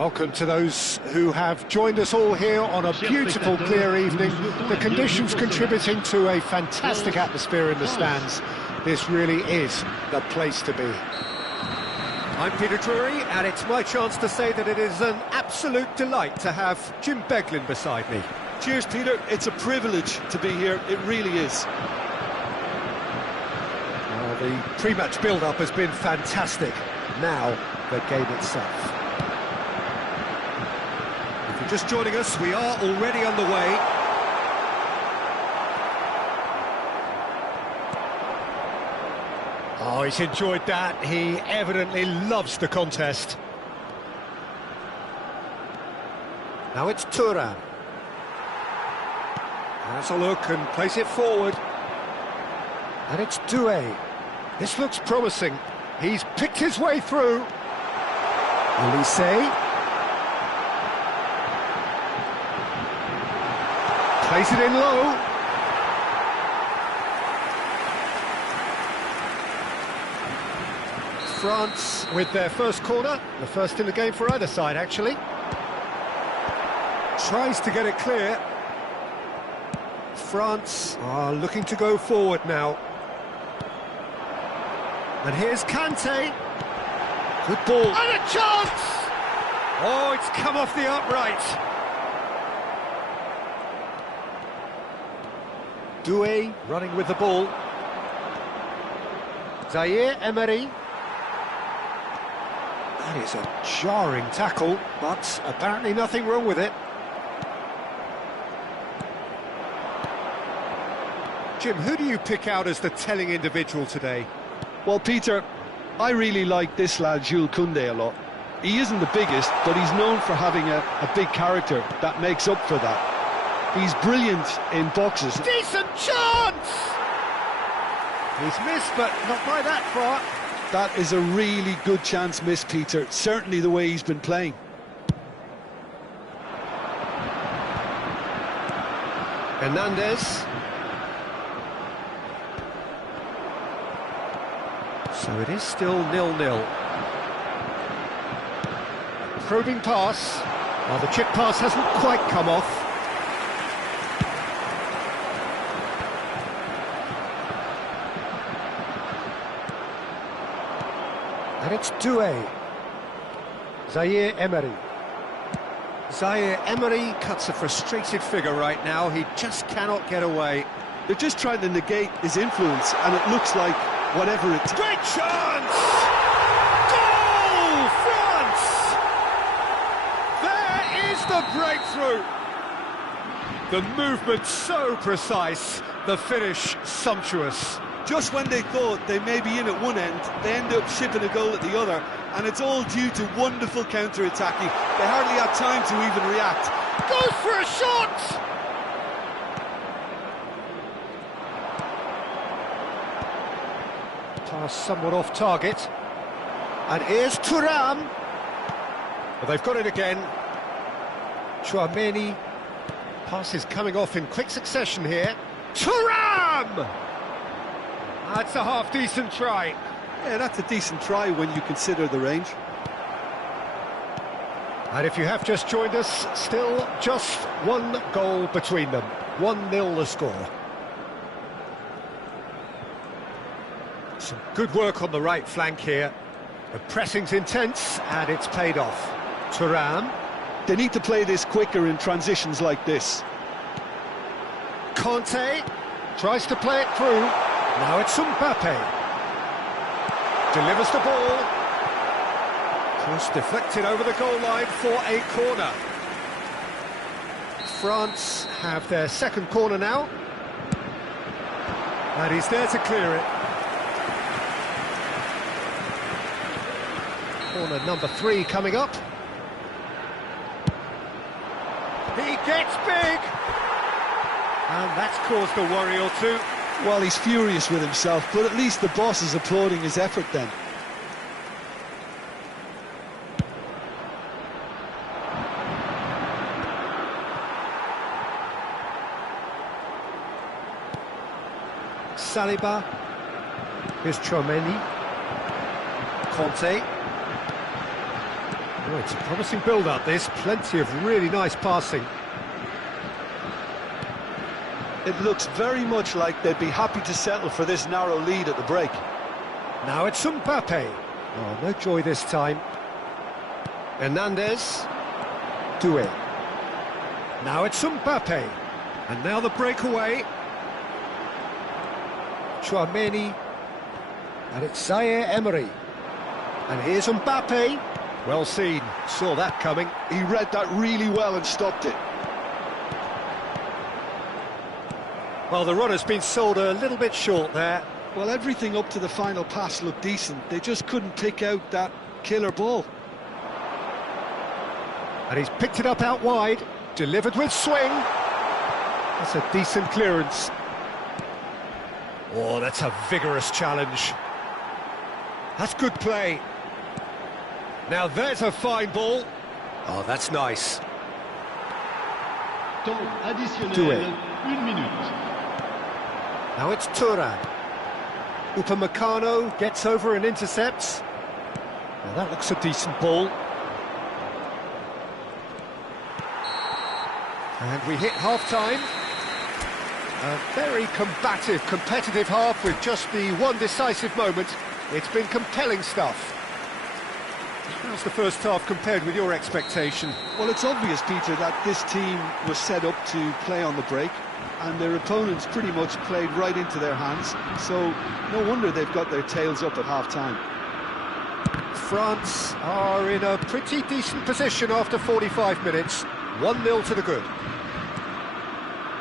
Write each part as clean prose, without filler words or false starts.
Welcome to those who have joined us all here on a beautiful, clear evening. The conditions contributing to a fantastic atmosphere in the stands. This really is the place to be. I'm Peter Drury, and it's my chance to say that it is an absolute delight to have Jim Beglin beside me. Cheers, Peter. It's a privilege to be here. It really is. Well, the pre-match build-up has been fantastic. Now, the game itself. If you're just joining us, we are already underway. Oh, he's enjoyed that. He evidently loves the contest. Now it's Thuram. Has a look and plays it forward. And it's Doué. This looks promising. He's picked his way through. Elise. Plays it in low. France with their first corner. The first in the game for either side, actually. Tries to get it clear. France are looking to go forward now. And here's Kante. Good ball. And a chance! Oh, it's come off the upright. Doué running with the ball. Zaire Emery. That is a jarring tackle, but apparently nothing wrong with it. Jim, who do you pick out as the telling individual today? Well, Peter, I really like this lad, Jules Koundé, a lot. He isn't the biggest, but he's known for having a big character that makes up for that. He's brilliant in boxes. Decent chance! He's missed, but not by that far. That is a really good chance missed, Peter. Certainly the way he's been playing. Hernandez. So it is still 0-0. Probing pass. Well, the chip pass hasn't quite come off. And it's Doué. Zaire Emery. Zaire Emery cuts a frustrated figure right now. He just cannot get away. They're just trying to negate his influence, and it looks like whatever it... Great chance! Goal! France! There is the breakthrough! The movement so precise, the finish sumptuous. Just when they thought they may be in at one end, they end up shipping a goal at the other, and it's all due to wonderful counter-attacking. They hardly had time to even react. Goes for a shot! Pass somewhat off target. And here's Thuram. Well, they've got it again. Tchouaméni. Passes coming off in quick succession here. Thuram! That's a half-decent try. Yeah, that's a decent try when you consider the range. And if you have just joined us, still just one goal between them. 1-0 the score. Some good work on the right flank here. The pressing's intense, and it's paid off. Thuram. They need to play this quicker in transitions like this. Kante tries to play it through. Now it's Mbappe. Delivers the ball. Cross deflected over the goal line for a corner. France have their second corner now. And he's there to clear it. Corner number 3 coming up. He gets big! And that's caused a worry or two. Well, he's furious with himself, but at least the boss is applauding his effort then. Saliba. Here's Tchouaméni. Kante. Oh, it's a promising build-up, this. Plenty of really nice passing. It looks very much like they'd be happy to settle for this narrow lead at the break. Now it's Mbappe. Oh, no joy this time. Hernandez. Doué. Now it's Mbappe. And now the breakaway. Chouameni. And it's Zaire Emery. And here's Mbappe. Well seen. Saw that coming. He read that really well and stopped it. Well, the runner's been sold a little bit short there. Well, everything up to the final pass looked decent. They just couldn't pick out that killer ball. And he's picked it up out wide. Delivered with swing. That's a decent clearance. Oh, that's a vigorous challenge. That's good play. Now there's a fine ball. Oh, that's nice. Temps additionnel, Doué. 1 minute. Now it's Thuram. Upamecano gets over and intercepts. Now that looks a decent ball. And we hit half-time. A very combative, competitive half with just the one decisive moment. It's been compelling stuff. How's the first half compared with your expectation? Well, it's obvious, Peter, that this team was set up to play on the break, and their opponents pretty much played right into their hands, so no wonder they've got their tails up at half-time. France are in a pretty decent position after 45 minutes. 1-0 to the good.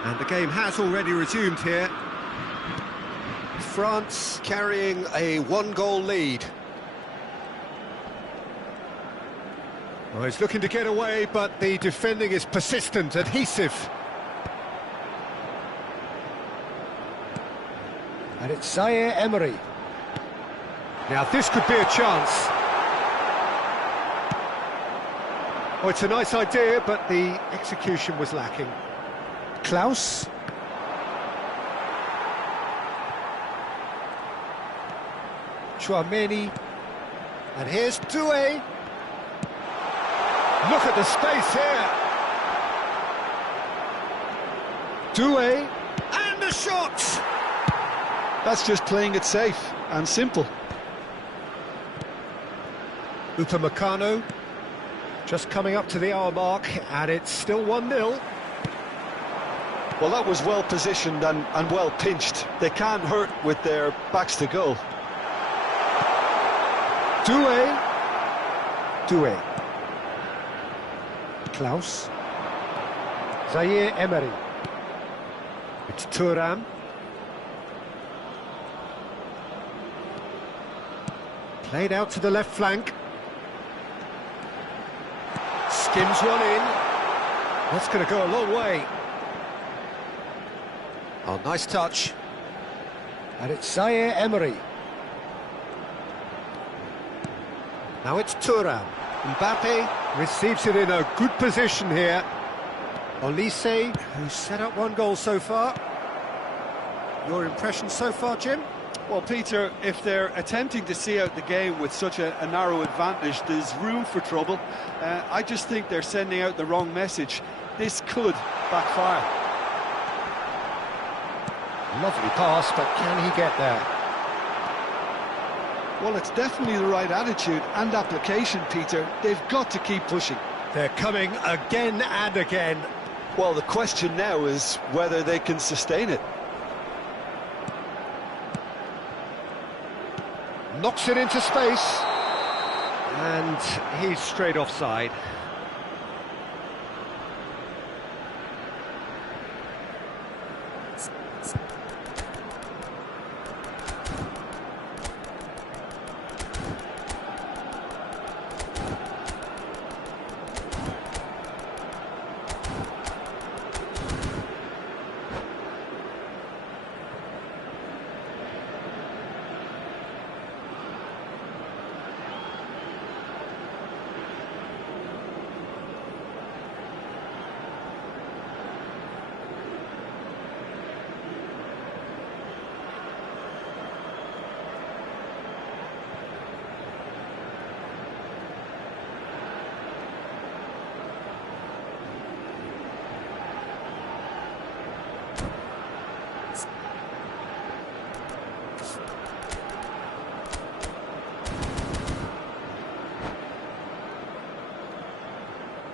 And the game has already resumed here. France carrying a 1-goal lead. Well, he's looking to get away, but the defending is persistent, adhesive. And it's Zaire Emery. Now this could be a chance. Oh, it's a nice idea, but the execution was lacking. Klaus. Chouameni. And here's Doué. Look at the space here. Doué. And the shot! That's just playing it safe and simple. Upamecano. Just coming up to the hour mark, and it's still 1-0. Well, that was well positioned and well pinched. They can't hurt with their backs to goal. Doué. Klaus. Zaire Emery. It's Thuram. Played out to the left flank. Skims one in. That's going to go a long way. Oh, nice touch. And it's Zaire Emery. Now it's Thuram. Mbappe receives it in a good position here. Olise, who's set up 1 goal so far. Your impression so far, Jim? Well, Peter, if they're attempting to see out the game with such a narrow advantage, there's room for trouble. I just think they're sending out the wrong message. This could backfire. Lovely pass, but can he get there? Well, it's definitely the right attitude and application, Peter. They've got to keep pushing. They're coming again and again. Well, the question now is whether they can sustain it. Knocks it into space. And he's straight offside.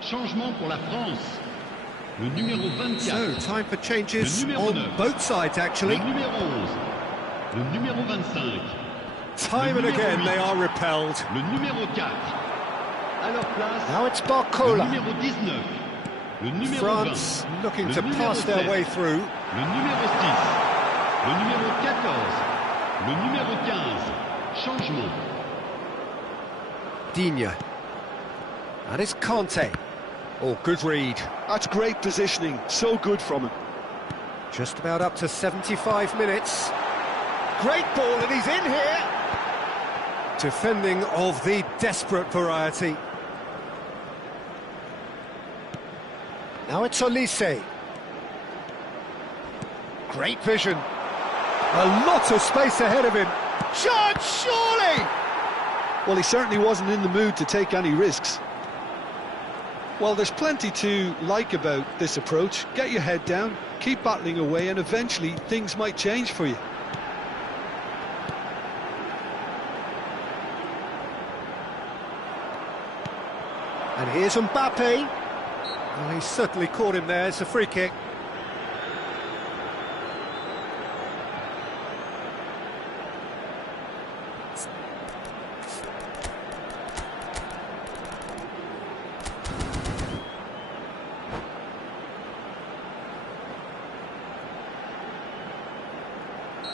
Changement pour la France. Le numéro 24. So, time for changes Le numéro on 9. both sides, actually. Le numéro 11. Le numéro 25. Time and again, they are repelled. Le numéro 4. À leur place. Now it's Le Barcola. numéro 19. Le numéro France 20. looking Le to numéro pass their 7. way through. Le numéro 6. Le numéro 14. Le numéro 15. Changement. Digne. And it's Conte. Oh, good read. That's great positioning, so good from him. Just about up to 75 minutes. Great ball, and he's in here. Defending of the desperate variety. Now it's Olise. Great vision. A lot of space ahead of him. Shot, surely! Well, he certainly wasn't in the mood to take any risks. Well, there's plenty to like about this approach. Get your head down, keep battling away, and eventually things might change for you. And here's Mbappe. Well, he certainly caught him there. It's a free kick.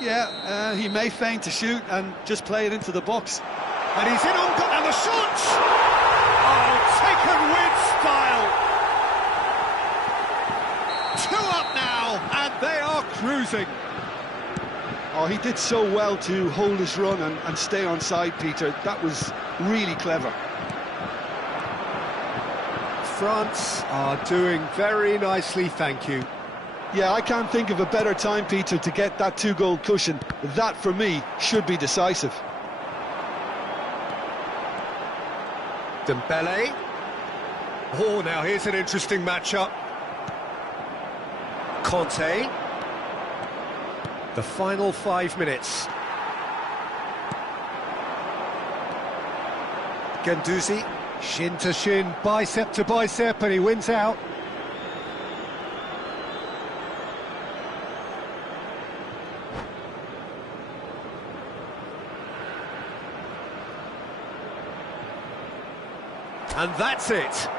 Yeah, he may feign to shoot and just play it into the box. And he's in on goal, and the shot! Oh, taken with style! 2 up now, and they are cruising. Oh, he did so well to hold his run and stay on side, Peter. That was really clever. France are doing very nicely, thank you. Yeah, I can't think of a better time, Peter, to get that 2-goal cushion. That, for me, should be decisive. Dembele. Oh, now here's an interesting matchup. Conte. The final 5 minutes. Guendouzi. Shin to shin, bicep to bicep, and he wins out. And that's it.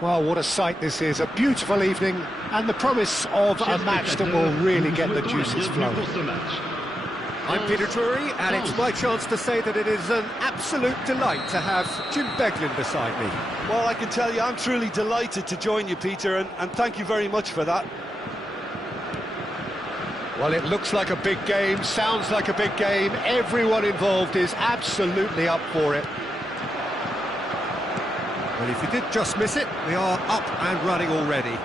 Well, what a sight this is, a beautiful evening, and the promise of a match that will really get the juices flowing. I'm Peter Drury, and it's my chance to say that it is an absolute delight to have Jim Beglin beside me. Well, I can tell you I'm truly delighted to join you, Peter, and thank you very much for that. Well, it looks like a big game, sounds like a big game. Everyone involved is absolutely up for it. Well, if you did just miss it, we are up and running already.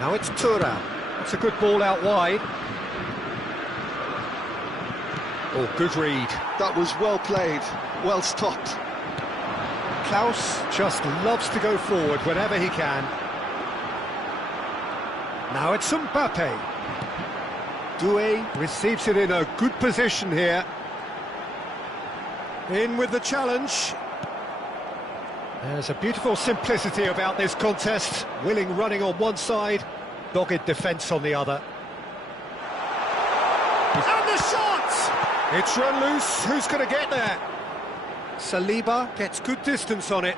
Now it's Thuram. That's a good ball out wide. Oh, good read. That was well played, well stopped. Klaus just loves to go forward whenever he can. Now it's Mbappe. Doué receives it in a good position here. In with the challenge. There's a beautiful simplicity about this contest. Willing running on one side, dogged defence on the other. And the shot! It's run loose. Who's going to get there? Saliba gets good distance on it.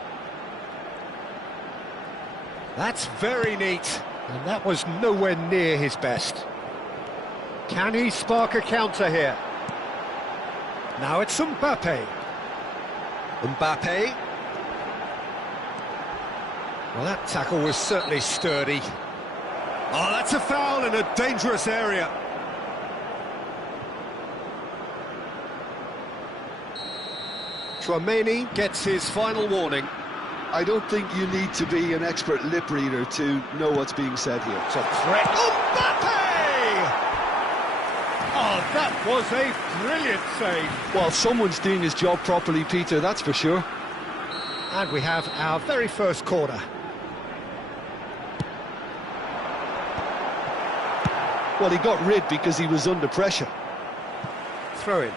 That's very neat, and that was nowhere near his best. Can he spark a counter here? Now it's Mbappe. Mbappe. Well, that tackle was certainly sturdy. Oh, that's a foul in a dangerous area. Tchouaméni gets his final warning. I don't think you need to be an expert lip reader to know what's being said here. It's a threat. Mbappe! Oh, that was a brilliant save. Well, someone's doing his job properly, Peter, that's for sure. And we have our very first corner. Well, he got rid because he was under pressure. Throw in.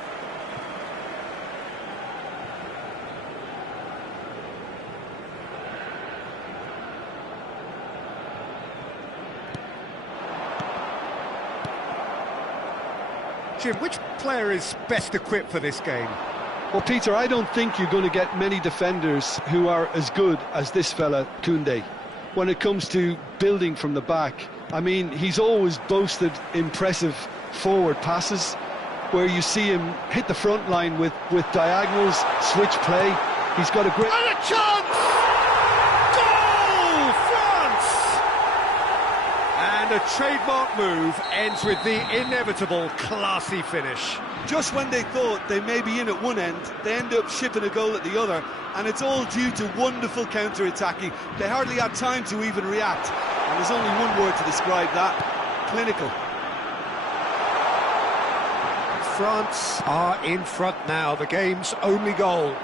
Jim, which player is best equipped for this game? Well, Peter, I don't think you're going to get many defenders who are as good as this fella, Koundé. When it comes to building from the back, I mean, he's always boasted impressive forward passes, where you see him hit the front line with diagonals, switch play. He's got a great... And a chance! Goal! France! And a trademark move ends with the inevitable classy finish. Just when they thought they may be in at one end, they end up shipping a goal at the other, and it's all due to wonderful counter-attacking. They hardly had time to even react, and there's only one word to describe that: clinical. France are in front now, the game's only goal.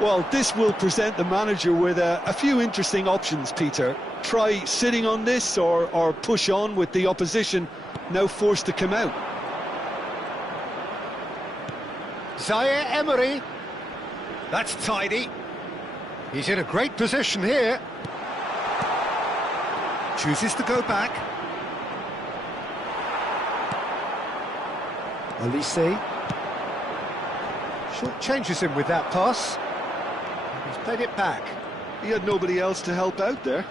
Well, this will present the manager with a few interesting options, Peter. Try sitting on this or push on with the opposition now forced to come out. Zaire Emery. That's tidy. He's in a great position here. Chooses to go back. Olise. Short changes him with that pass. He's played it back. He had nobody else to help out there.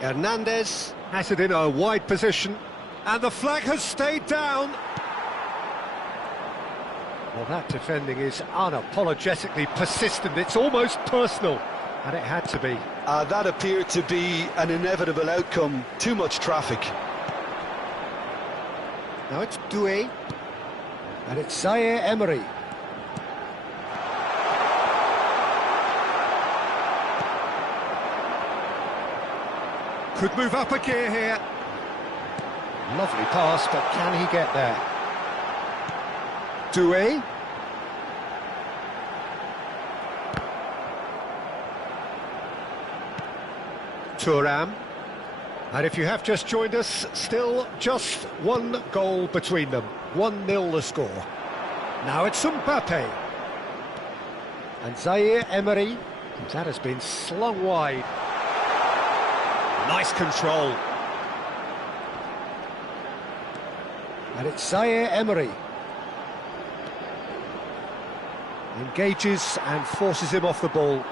Hernandez has it in a wide position. And the flag has stayed down. Well, that defending is unapologetically persistent. It's almost personal, and it had to be. That appeared to be an inevitable outcome. Too much traffic. Now it's Doué, and it's Zaire Emery. Could move up a gear here. Lovely pass, but can he get there? Doué. Thuram. And if you have just joined us, still just one goal between them. 1-0 the score. Now it's Mbappe. And Zaire Emery. That has been slung wide. Nice control. And it's Zaire Emery. Engages and forces him off the ball.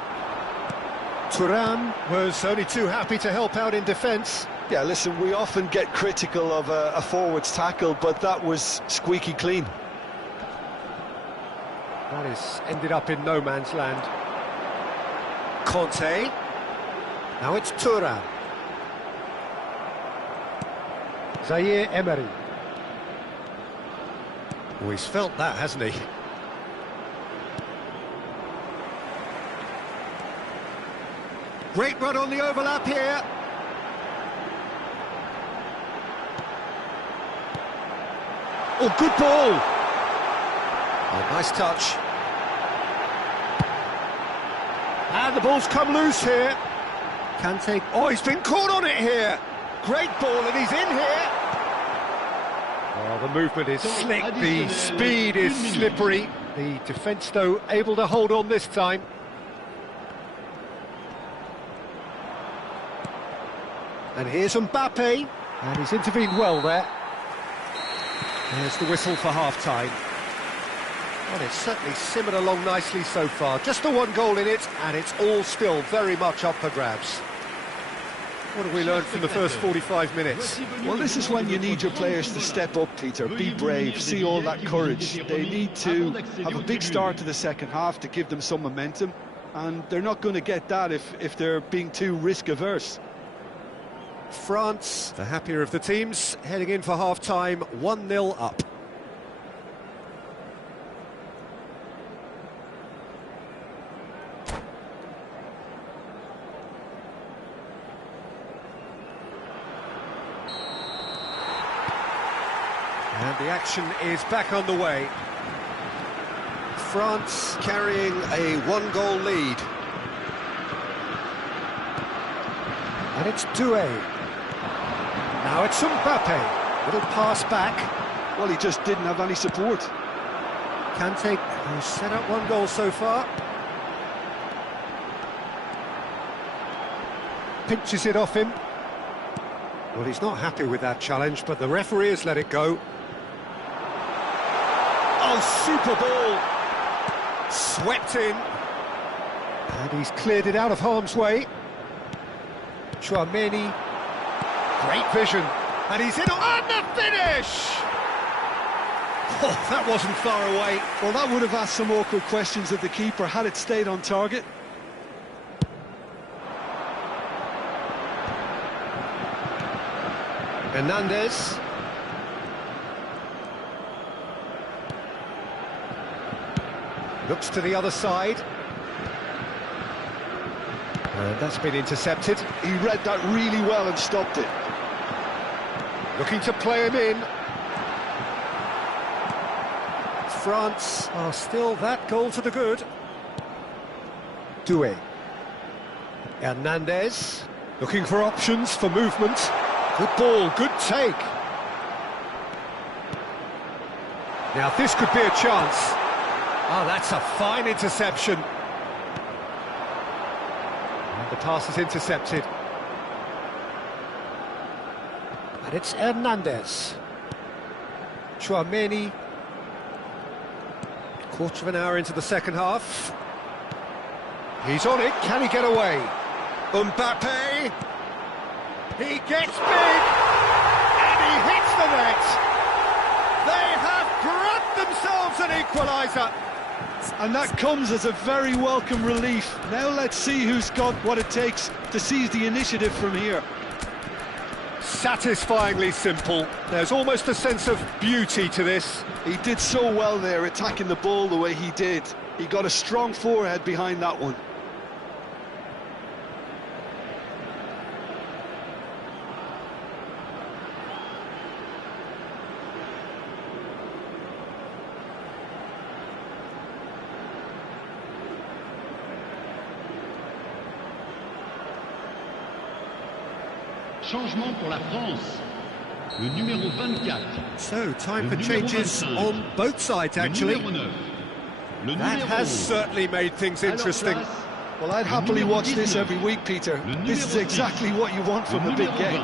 Thuram was only too happy to help out in defence. Yeah, listen, we often get critical of a forward's tackle, but that was squeaky clean. That is ended up in no man's land. Conte. Now it's Thuram. Zaire Emery. Oh, he's felt that, hasn't he? Great run on the overlap here. Oh, good ball. Oh, nice touch. And the ball's come loose here. Kante. Oh, he's been caught on it here. Great ball, and he's in here. Oh, the movement is slick, the speed is slippery. The defence, though, able to hold on this time. And here's Mbappe, and he's intervened well there. There's the whistle for half-time. Well, it's certainly simmered along nicely so far. Just the one goal in it, and it's all still very much up for grabs. What have we learned from the first 45 minutes? Well, this is when you need your players to step up, Peter. Be brave, see all that courage. They need to have a big start to the second half to give them some momentum, and they're not going to get that if they're being too risk-averse. France, the happier of the teams, heading in for half-time, 1-0 up. And the action is back on the way. France carrying a one-goal lead. And it's Doué. Now it's Mbappe. Little pass back. Well, he just didn't have any support. Kante, who's set up one goal so far. Pinches it off him. Well, he's not happy with that challenge, but the referee has let it go. Oh, super ball! Swept in. And he's cleared it out of harm's way. Tchouaméni. Great vision. And he's in on the finish! Oh, that wasn't far away. Well, that would have asked some awkward questions of the keeper had it stayed on target. Hernandez. Looks to the other side. And that's been intercepted. He read that really well and stopped it. Looking to play him in. France are still that goal to the good. Doué. Hernandez. Looking for options for movement. Good ball, good take. Now this could be a chance. Oh, that's a fine interception. And the pass is intercepted. And it's Hernandez. Tchouaméni. Quarter of an hour into the second half. He's on it, can he get away? Mbappe. He gets big, and he hits the net. They have grabbed themselves an equaliser. And that comes as a very welcome relief. Now let's see who's got what it takes to seize the initiative from here. Satisfyingly simple. There's almost a sense of beauty to this. He did so well there, attacking the ball the way he did. He got a strong forehead behind that one. Changement pour la France. Le numéro 24. So, time for changes on both sides, actually. That has certainly made things interesting. Well, I'd happily watch this every week, Peter. This is exactly what you want from a big game.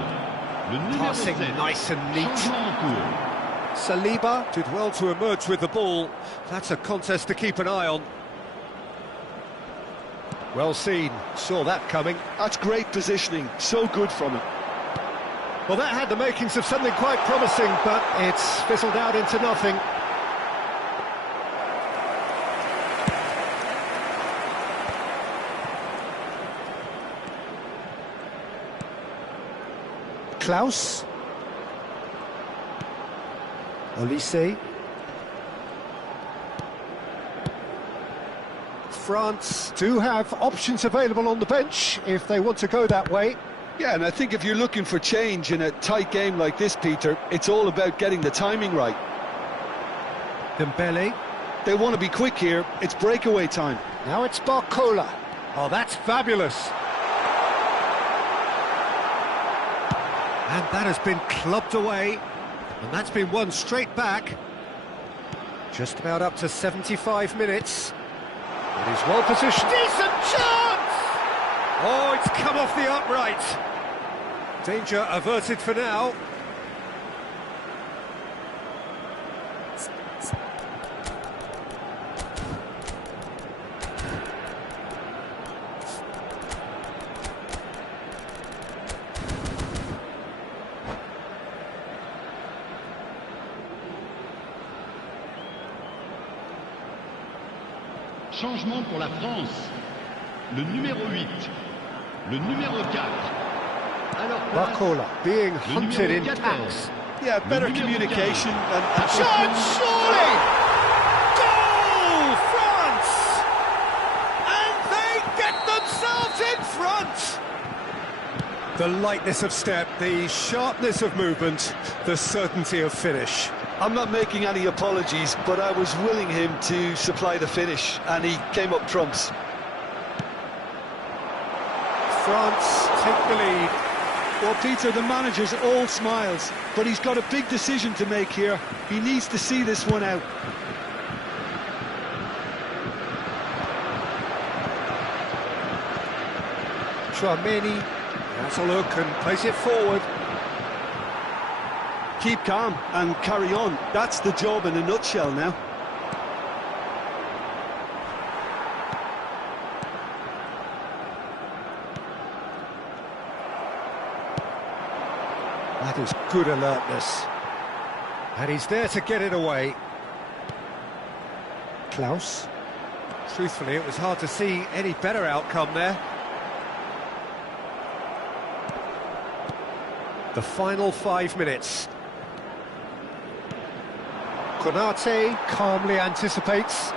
Passing nice and neat. Saliba did well to emerge with the ball. That's a contest to keep an eye on. Well seen, saw that coming. That's great positioning, so good from him. Well, that had the makings of something quite promising, but it's fizzled out into nothing. Klaus. Olise. France do have options available on the bench if they want to go that way. Yeah, and I think if you're looking for change in a tight game like this, Peter, it's all about getting the timing right. Dembele. They want to be quick here, it's breakaway time. Now it's Barcola. Oh, that's fabulous. And that has been clubbed away, and that's been won straight back. Just about up to 75 minutes. It is well positioned. Decent chance! Oh, it's come off the upright. Danger averted for now. Changement pour la France. Le numéro 8, le numéro 4. Alors, Barcola being hunted in 14. packs. Yeah, better communication and Chance, surely! Goal, France! And they get themselves in front! The lightness of step, the sharpness of movement, the certainty of finish. I'm not making any apologies, but I was willing him to supply the finish, and he came up trumps. France take the lead. Well, Peter, the manager's all smiles, but he's got a big decision to make here. He needs to see this one out. Chouameni. That's a look and plays it forward. Keep calm and carry on. That's the job in a nutshell now. That is good alertness. And he's there to get it away. Klaus. Truthfully, it was hard to see any better outcome there. The final 5 minutes. Konate calmly anticipates.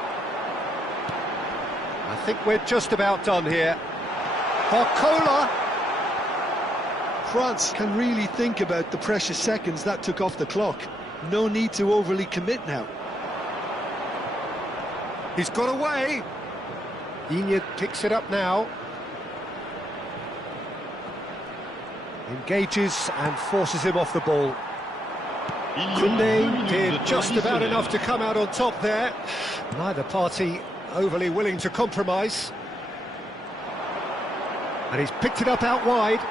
I think we're just about done here. Barcola. France can really think about the precious seconds that took off the clock. No need to overly commit now. He's got away. Iñigo picks it up now. Engages and forces him off the ball. Koundé did just about enough to come out on top there. Neither party overly willing to compromise. And he's picked it up out wide.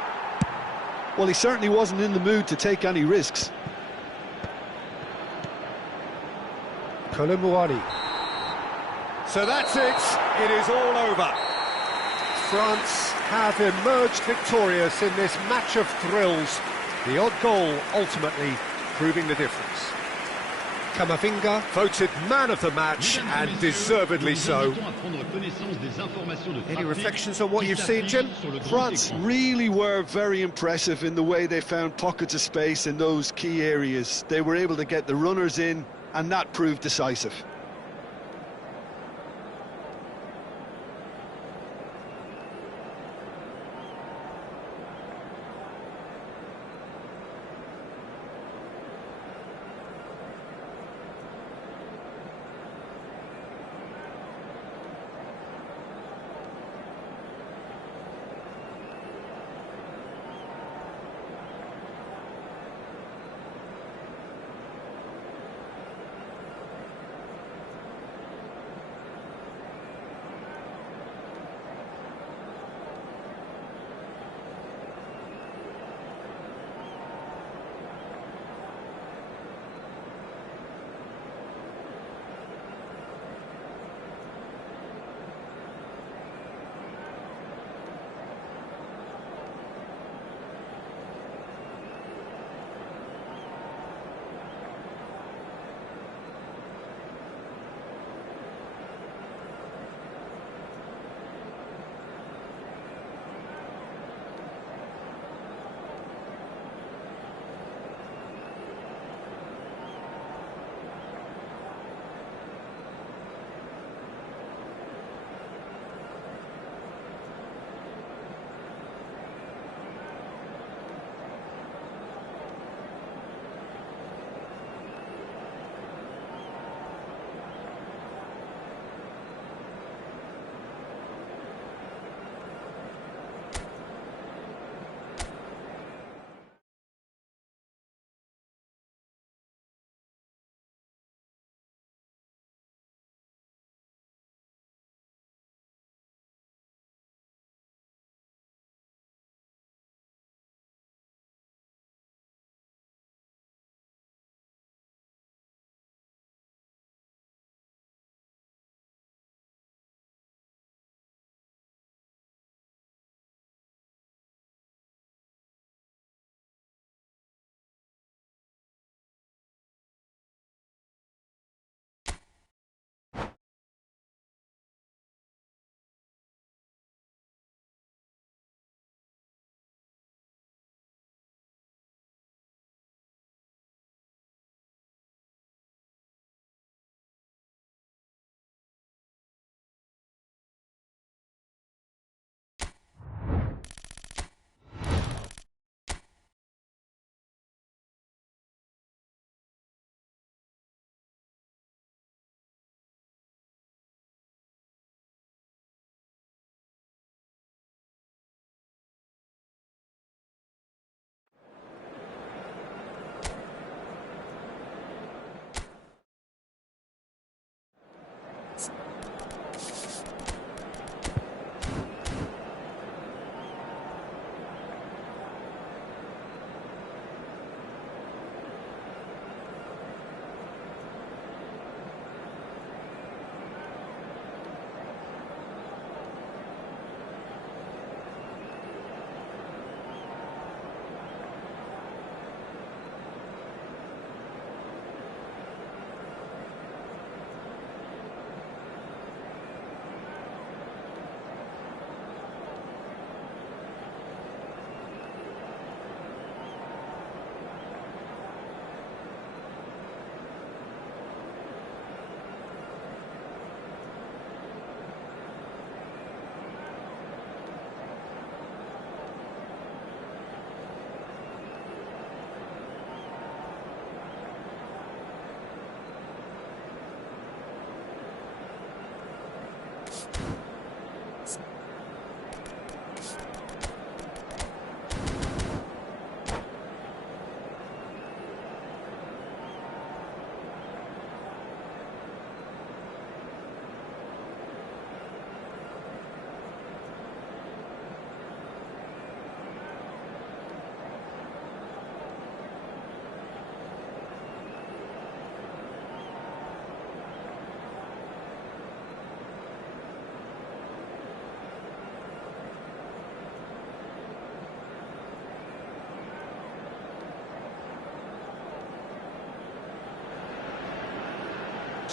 Well, he certainly wasn't in the mood to take any risks. Kolomouani. So that's it. It is all over. France have emerged victorious in this match of thrills. The odd goal ultimately proving the difference. Camavinga voted man of the match, and deservedly so. Any reflections on what you've seen, Jim? France really were very impressive in the way they found pockets of space in those key areas. They were able to get the runners in, and that proved decisive.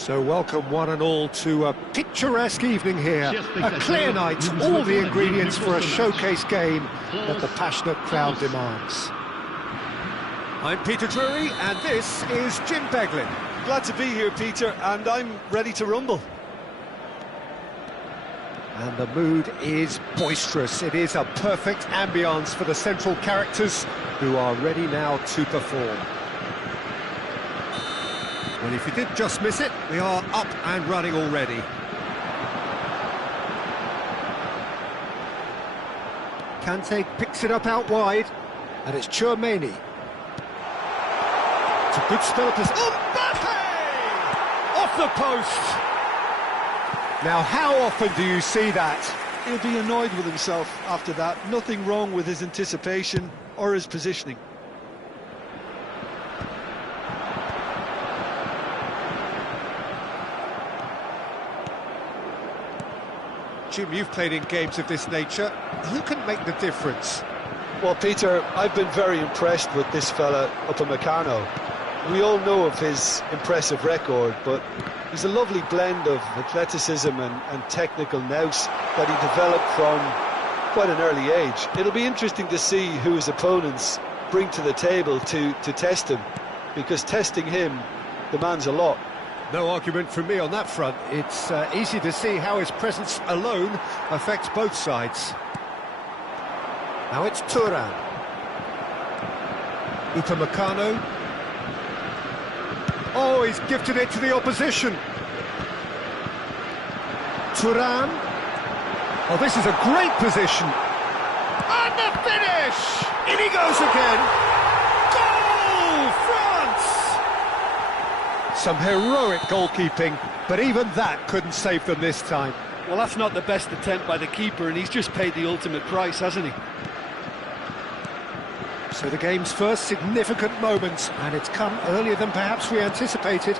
So welcome one and all to a picturesque evening here, a clear night, all the ingredients for a showcase game that the passionate crowd demands. I'm Peter Drury and this is Jim Beglin. Glad to be here, Peter, and I'm ready to rumble. And the mood is boisterous. It is a perfect ambience for the central characters who are ready now to perform. Well, if you did just miss it, we are up and running already. Kante picks it up out wide, and it's Tchouaméni. It's a good spell of this. Mbappe! Off the post! Now, how often do you see that? He'll be annoyed with himself after that. Nothing wrong with his anticipation or his positioning. Jim, you've played in games of this nature. Who can make the difference? Well, Peter, I've been very impressed with this fella up in Meccano. We all know of his impressive record, but he's a lovely blend of athleticism and technical nous that he developed from quite an early age. It'll be interesting to see who his opponents bring to the table to test him, because testing him demands a lot. No argument from me on that front. It's easy to see how his presence alone affects both sides. Now it's Thuram. Upamecano. Oh, he's gifted it to the opposition. Thuram. Oh, this is a great position. And the finish! In he goes again. Goal! France! Some heroic goalkeeping, but even that couldn't save them this time. Well, that's not the best attempt by the keeper, and he's just paid the ultimate price, hasn't he? So the game's first significant moment, and it's come earlier than perhaps we anticipated.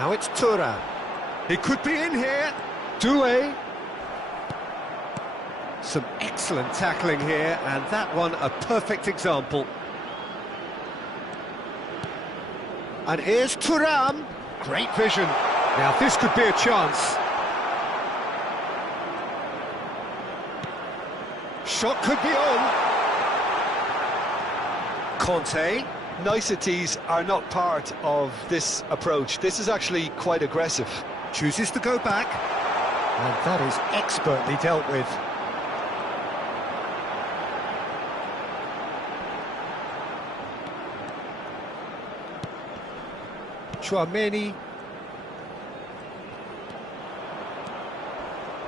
Now it's Thuram. He could be in here. Doué. Some excellent tackling here, and that one a perfect example. And here's Thuram. Great vision. Now this could be a chance. Shot could be on. Kante. Niceties are not part of this approach. This is actually quite aggressive. Chooses to go back. And that is expertly dealt with. Tchouaméni.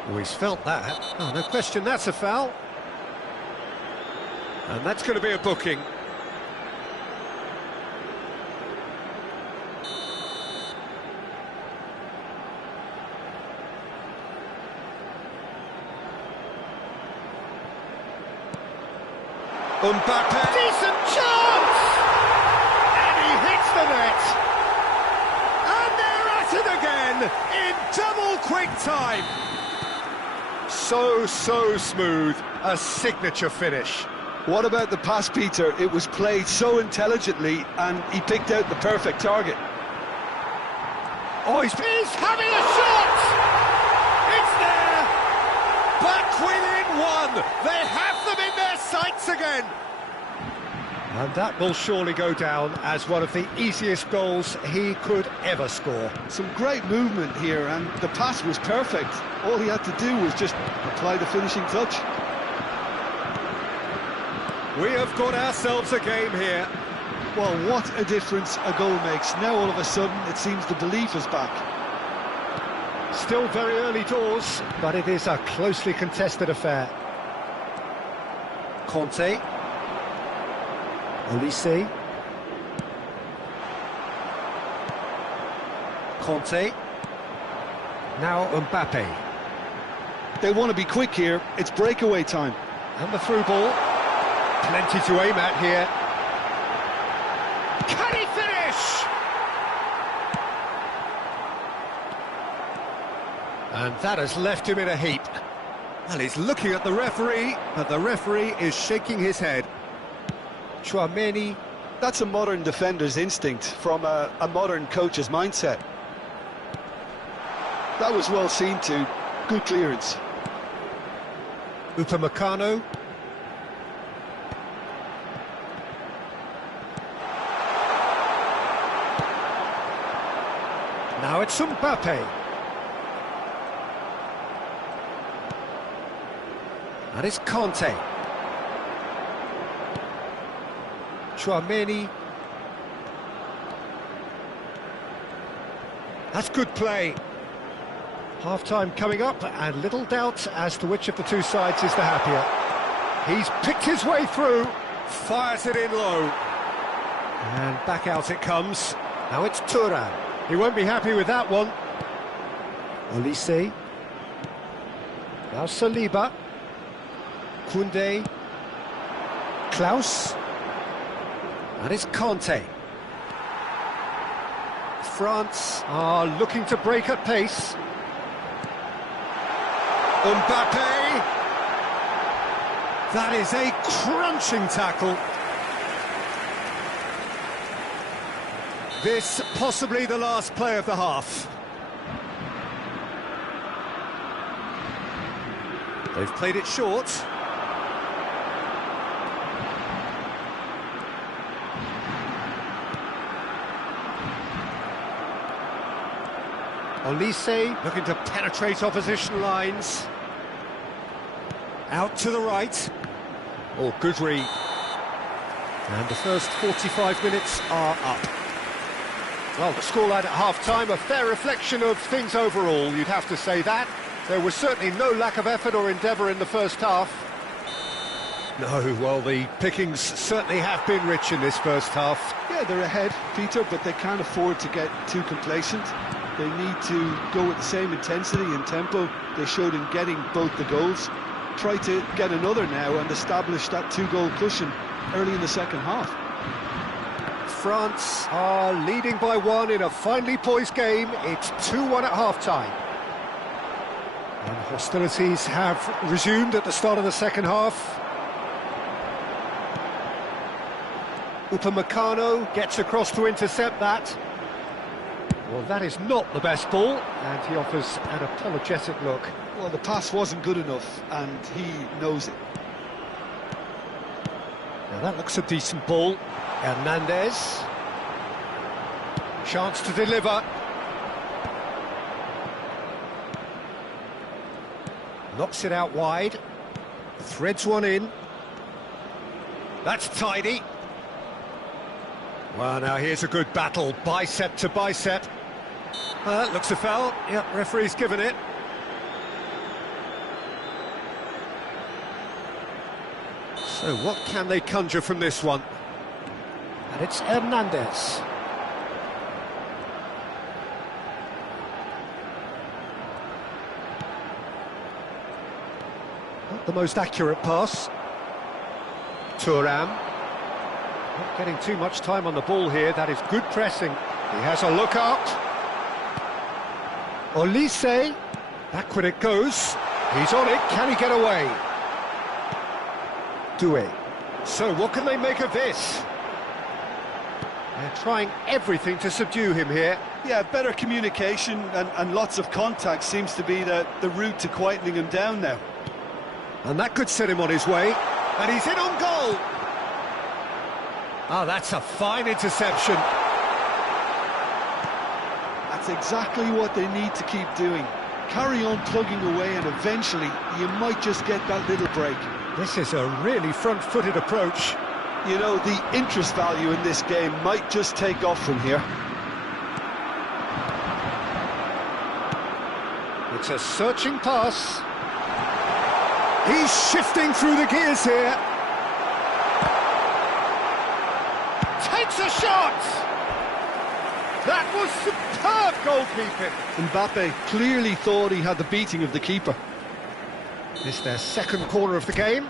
Oh, he's felt that. Oh, no question, that's a foul. And that's going to be a booking. Mbappe. Decent chance! And he hits the net. And they're at it again in double quick time. So smooth. A signature finish. What about the pass, Peter? It was played so intelligently, and he picked out the perfect target. Oh, he's having a shot! It's there! Back within one! They have them in their sights again! And that will surely go down as one of the easiest goals he could ever score. Some great movement here, and the pass was perfect. All he had to do was just apply the finishing touch. We have got ourselves a game here. Well, what a difference a goal makes. Now all of a sudden it seems the belief is back. Still very early doors, but it is a closely contested affair. Kante. Olise. Kante. Now Mbappe. They want to be quick here. It's breakaway time. And the through ball. Plenty to aim at here. Can he finish? And that has left him in a heap. Well, he's looking at the referee, but the referee is shaking his head. Tchouaméni. That's a modern defender's instinct from a modern coach's mindset. That was well seen too. Good clearance. Upamecano. Now it's Mbappe. That is Conte. Chouameni. That's good play. Half-time coming up, and little doubt as to which of the two sides is the happier. He's picked his way through, fires it in low. And back out it comes. Now it's Thuram. He won't be happy with that one. Olise. Now Saliba. Koundé. Klaus. That is Conte. France are looking to break at pace. Mbappe. That is a crunching tackle. This possibly the last play of the half. They've played it short. Olise looking to penetrate opposition lines. Out to the right. Oh, good read. And the first 45 minutes are up. Well, the scoreline at half-time, a fair reflection of things overall, you'd have to say that. There was certainly no lack of effort or endeavour in the first half. No, well, the pickings certainly have been rich in this first half. Yeah, they're ahead, Peter, but they can't afford to get too complacent. They need to go with the same intensity and tempo they showed in getting both the goals. Try to get another now and establish that two-goal cushion early in the second half. France are leading by one in a finely poised game. It's 2-1 at half-time. And hostilities have resumed at the start of the second half. Upamecano gets across to intercept that. Well, that is not the best ball, and he offers an apologetic look. Well, the pass wasn't good enough, and he knows it. Now that looks a decent ball. Hernandez. Chance to deliver. Knocks it out wide. Threads one in. That's tidy. Well, now here's a good battle, bicep to bicep. That looks a foul. Yep, referee's given it. So what can they conjure from this one? And it's Hernandez. Not the most accurate pass. Thuram. Not getting too much time on the ball here. That is good pressing. He has a look out. Olise. Back when it goes. He's on it. Can he get away? Doué. So what can they make of this? They're trying everything to subdue him here. Yeah, better communication and lots of contact seems to be the route to quietening him down now. And that could set him on his way. And he's in on goal. Oh, that's a fine interception. That's exactly what they need to keep doing. Carry on plugging away and eventually you might just get that little break. This is a really front-footed approach. You know, the interest value in this game might just take off from here. It's a searching pass. He's shifting through the gears here. Takes a shot! That was superb goalkeeping. Mbappe clearly thought he had the beating of the keeper. This is their second corner of the game.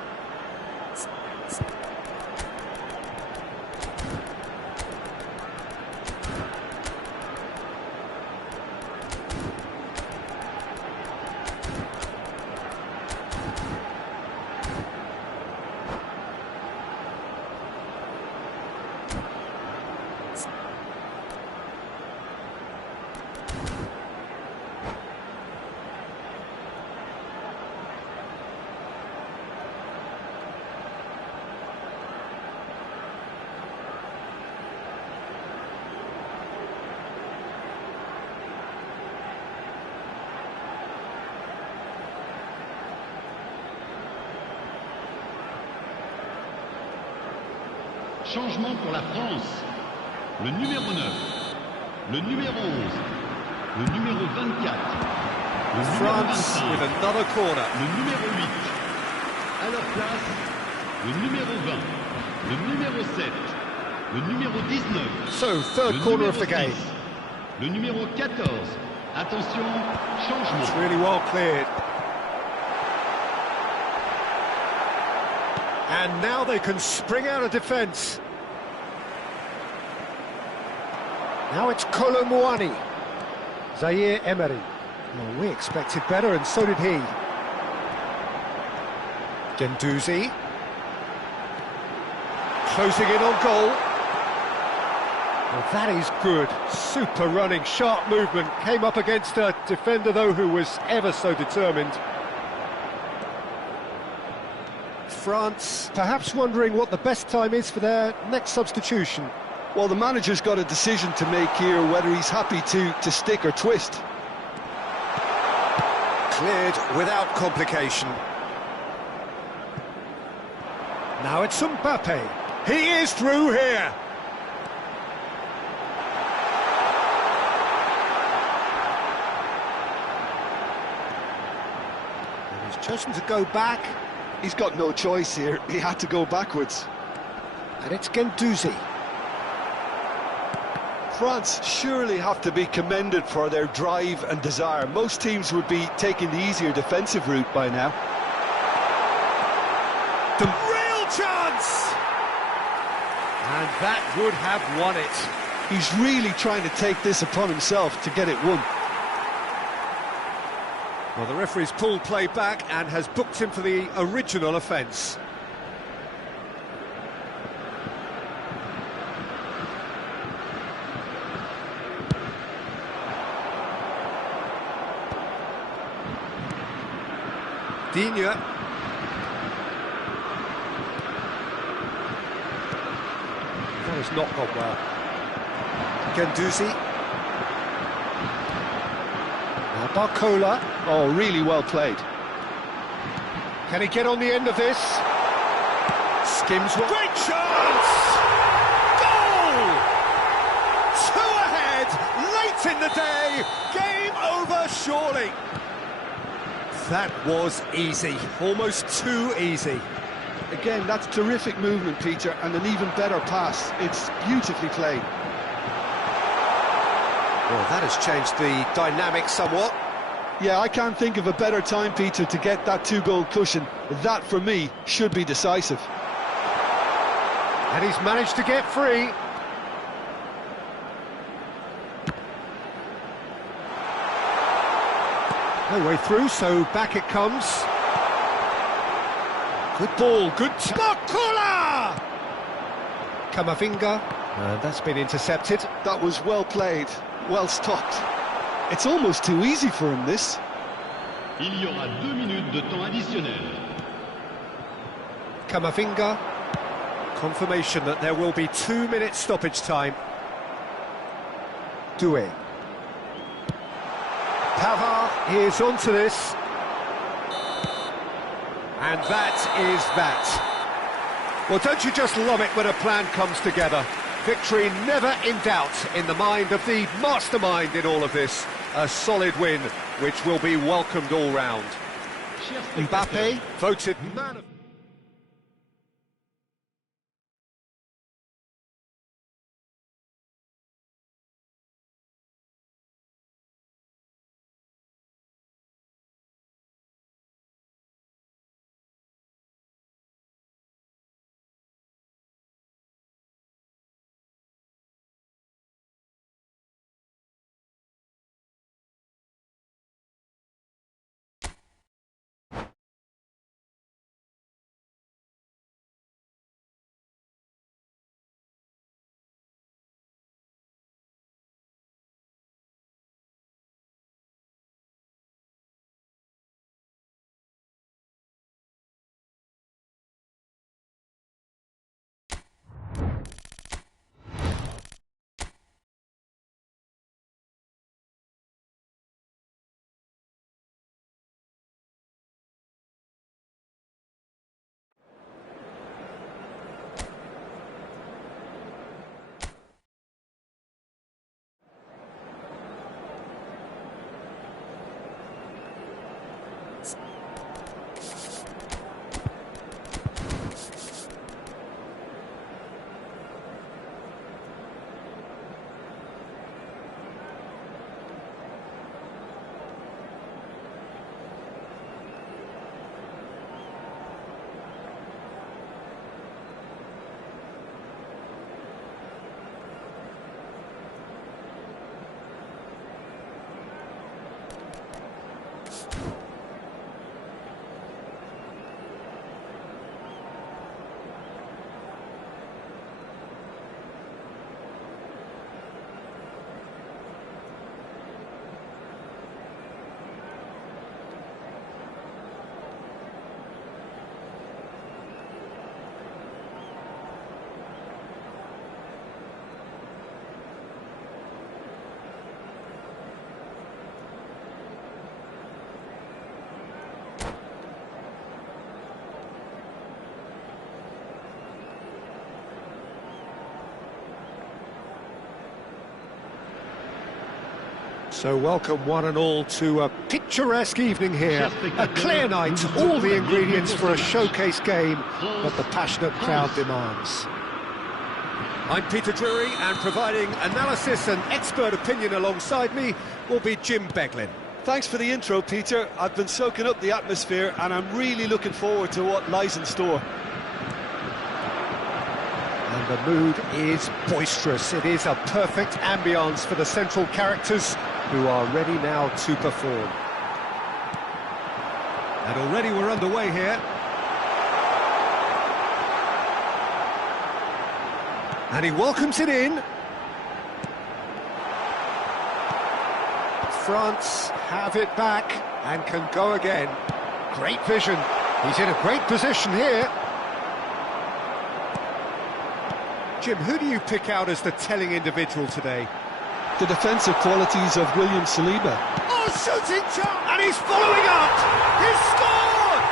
Changement pour la France. Le numéro 9, le numéro 11, le numéro 24, le numéro France 25, with another corner. le numéro 8. À leur place, le numéro 20, le numéro 7, le numéro 19. So, third le corner numéro of the game. 6, le numéro 14. Attention, changement. It's really well cleared. And now they can spring out of defence. Now it's Kolomouani. Zaire Emery. Well, we expected better, and so did he. Gendouzi. Closing in on goal. Well, that is good. Super running, sharp movement. Came up against a defender, though, who was ever so determined. France perhaps wondering what the best time is for their next substitution. Well, the manager's got a decision to make here, whether he's happy to stick or twist. Cleared without complication. Now it's Mbappe. He is through here. And he's chosen to go back. He's got no choice here. He had to go backwards. And it's Gendouzi. France surely have to be commended for their drive and desire. Most teams would be taking the easier defensive route by now. The real chance! And that would have won it. He's really trying to take this upon himself to get it won. Well, the referee's pulled play back and has booked him for the original offence. Digne. That has not gone well. Gendouzi. Now Barcola. Oh, really well played. Can he get on the end of this? Skims one. Great chance! Goal! Two ahead, late in the day. Game over, surely. That was easy, almost too easy. Again, that's terrific movement, Peter, and an even better pass. It's beautifully played. Well, that has changed the dynamic somewhat. Yeah, I can't think of a better time, Peter, to get that two-goal cushion. That, for me, should be decisive. And he's managed to get free. No way through, so back it comes. Good ball, good... Barcola! Camavinga. That's been intercepted. That was well played, well stopped. It's almost too easy for him, this. Il y aura 2 minutes de temps additionnel. Camavinga. Confirmation that there will be 2 minutes stoppage time. Doué. Pavard is onto this. And that is that. Well, don't you just love it when a plan comes together? Victory never in doubt in the mind of the mastermind in all of this. A solid win, which will be welcomed all round. Mbappe voted man of... So welcome one and all to a picturesque evening here, a clear night, all the ingredients for a showcase game that the passionate crowd demands. I'm Peter Drury, and providing analysis and expert opinion alongside me will be Jim Beglin. Thanks for the intro, Peter. I've been soaking up the atmosphere and I'm really looking forward to what lies in store. And the mood is boisterous. It is a perfect ambience for the central characters who are ready now to perform. And already we're underway here. And he welcomes it in. France have it back and can go again. Great vision. He's in a great position here. Jim, who do you pick out as the telling individual today? The defensive qualities of William Saliba. Oh, shooting chance! And he's following up! He's scored!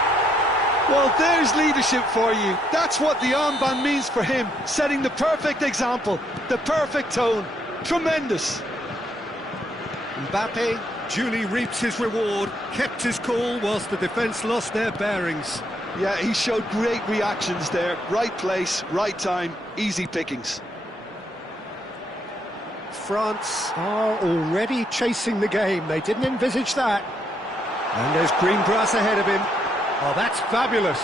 Well, there's leadership for you. That's what the armband means for him, setting the perfect example, the perfect tone. Tremendous. Mbappe duly reaps his reward, kept his cool whilst the defence lost their bearings. Yeah, he showed great reactions there. Right place, right time, easy pickings. France are already chasing the game. They didn't envisage that. And there's green grass ahead of him. Oh, that's fabulous.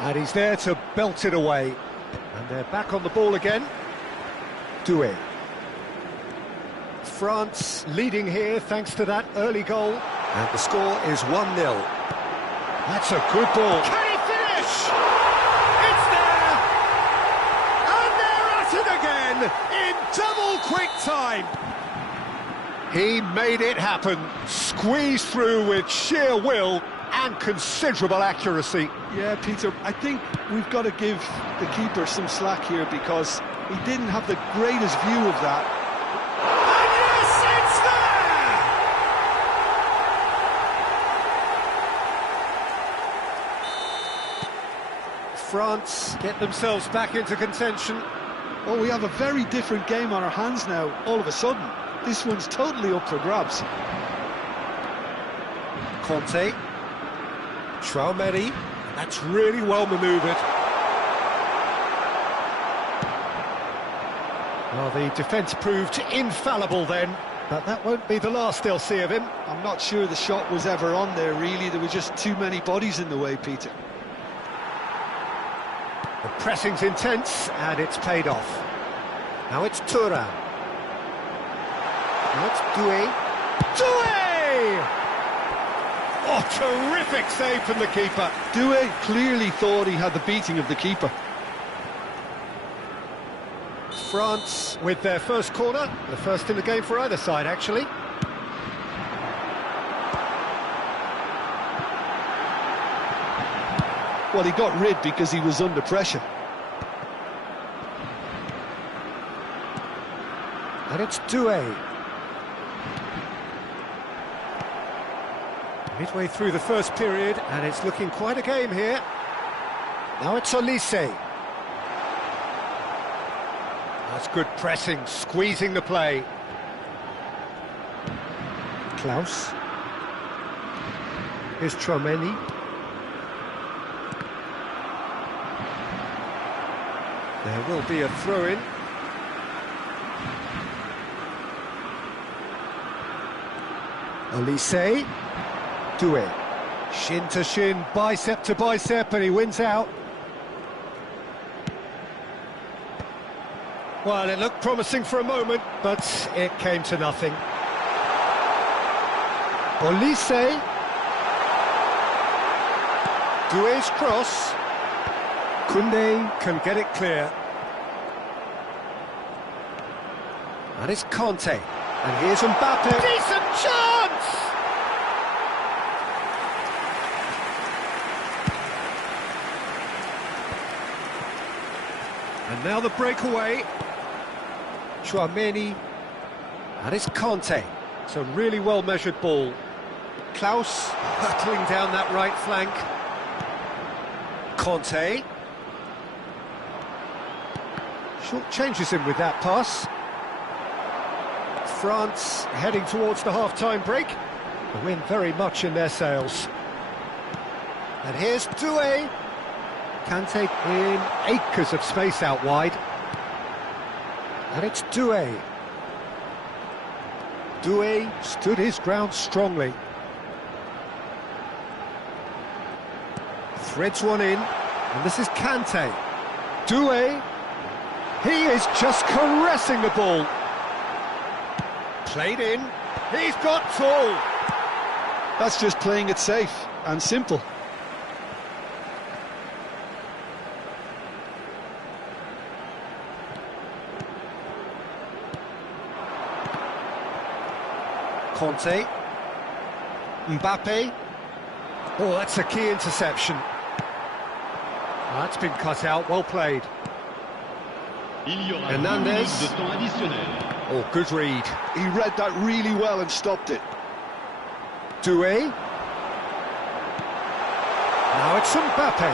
And he's there to belt it away. And they're back on the ball again. Doué. France leading here thanks to that early goal. And the score is 1-0. That's a good ball. Can he finish? It's there! And they're at it again in double quick time. He made it happen. Squeezed through with sheer will and considerable accuracy. Yeah, Peter, I think we've got to give the keeper some slack here because he didn't have the greatest view of that. And yes, it's there! France get themselves back into contention. Oh, we have a very different game on our hands now, all of a sudden. This one's totally up for grabs. Conte. Traumeri. That's really well manoeuvred. Well, the defence proved infallible then, but that won't be the last they'll see of him. I'm not sure the shot was ever on there, really. There were just too many bodies in the way, Peter. The pressing's intense, and it's paid off. Now it's Thuram. Now it's Doué. Doué! Oh, terrific save from the keeper. Doué clearly thought he had the beating of the keeper. France with their first corner, the first in the game for either side, actually. Well, he got rid because he was under pressure. And it's Doué. Midway through the first period, and it's looking quite a game here. Now it's Olise. That's good pressing, squeezing the play. Klaus. Here's Traumeri. There will be a throw-in. Olise. Doué. Shin to shin, bicep to bicep, and he wins out. Well, it looked promising for a moment, but it came to nothing. Olise. Doué's cross. Koundé can get it clear. And it's Conte. And here's Mbappe. Decent chance! And now the breakaway. Traumeri. And it's Conte. It's a really well-measured ball. Klaus hurtling down that right flank. Conte. Short changes him with that pass. France heading towards the half-time break. The wind very much in their sails. And here's Doué. Can take in acres of space out wide. And it's Doué. Doué stood his ground strongly. Threads one in, and this is Kante. Doué. He is just caressing the ball. Played in. He's got tall. That's just playing it safe and simple. Conte. Mbappe. Oh, that's a key interception. That's been cut out, well played. Hernandez. Oh, good read. He read that really well and stopped it. Doué. Now it's Mbappe.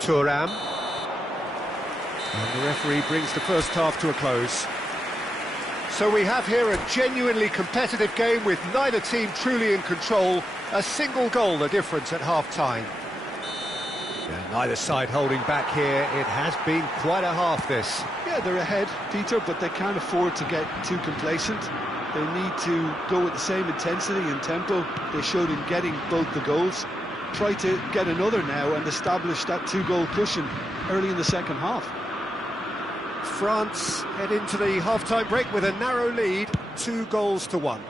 Thuram. And the referee brings the first half to a close. So we have here a genuinely competitive game with neither team truly in control. A single goal the difference at half-time. Yeah, neither side holding back here. It has been quite a half, this. Yeah, they're ahead, Peter, but they can't afford to get too complacent. They need to go with the same intensity and tempo they showed in getting both the goals. Try to get another now and establish that two-goal cushion early in the second half. France head into the half-time break with a narrow lead, 2-1.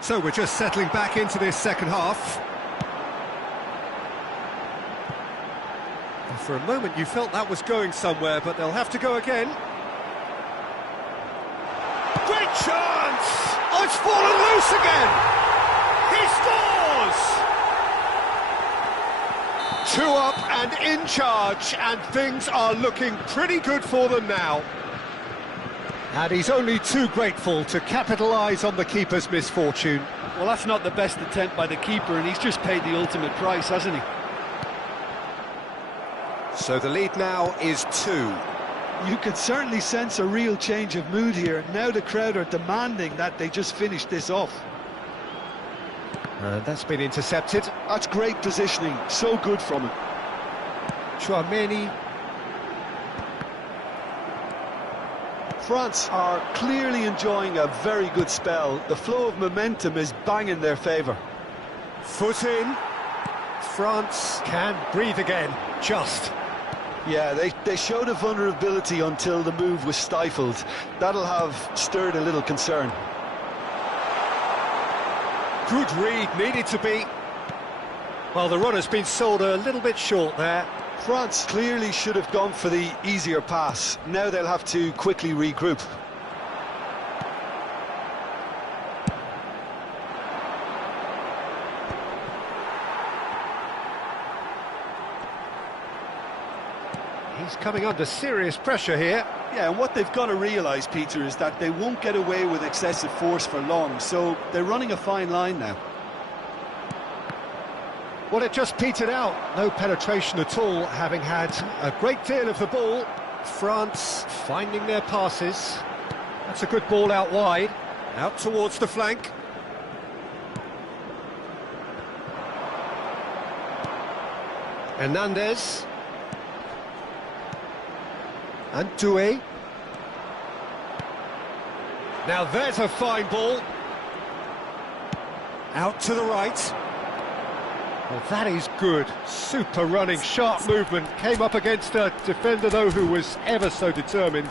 So we're just settling back into this second half. And for a moment you felt that was going somewhere, but they'll have to go again. Great chance! Oh, it's fallen loose again! He scores! 2 up and in charge, and things are looking pretty good for them now. And he's only too grateful to capitalise on the keeper's misfortune. Well, that's not the best attempt by the keeper, and he's just paid the ultimate price, hasn't he? So the lead now is 2. You can certainly sense a real change of mood here. Now the crowd are demanding that they just finish this off. That's been intercepted. That's great positioning, so good from him. Chouameni. France are clearly enjoying a very good spell. The flow of momentum is bang in their favour. Foot in. France can breathe again, just. Yeah, they showed a vulnerability until the move was stifled. That'll have stirred a little concern. Good read, needed to be. Well, the run has been sold a little bit short there. France clearly should have gone for the easier pass. Now they'll have to quickly regroup. He's coming under serious pressure here. Yeah, and what they've got to realise, Peter, is that they won't get away with excessive force for long, so they're running a fine line now. Well, it just petered out. No penetration at all, having had a great deal of the ball. France finding their passes. That's a good ball out wide. Out towards the flank. Hernandez. And Doué. Now there's a fine ball. Out to the right. Well, that is good. Super running, sharp movement. Came up against a defender, though, who was ever so determined.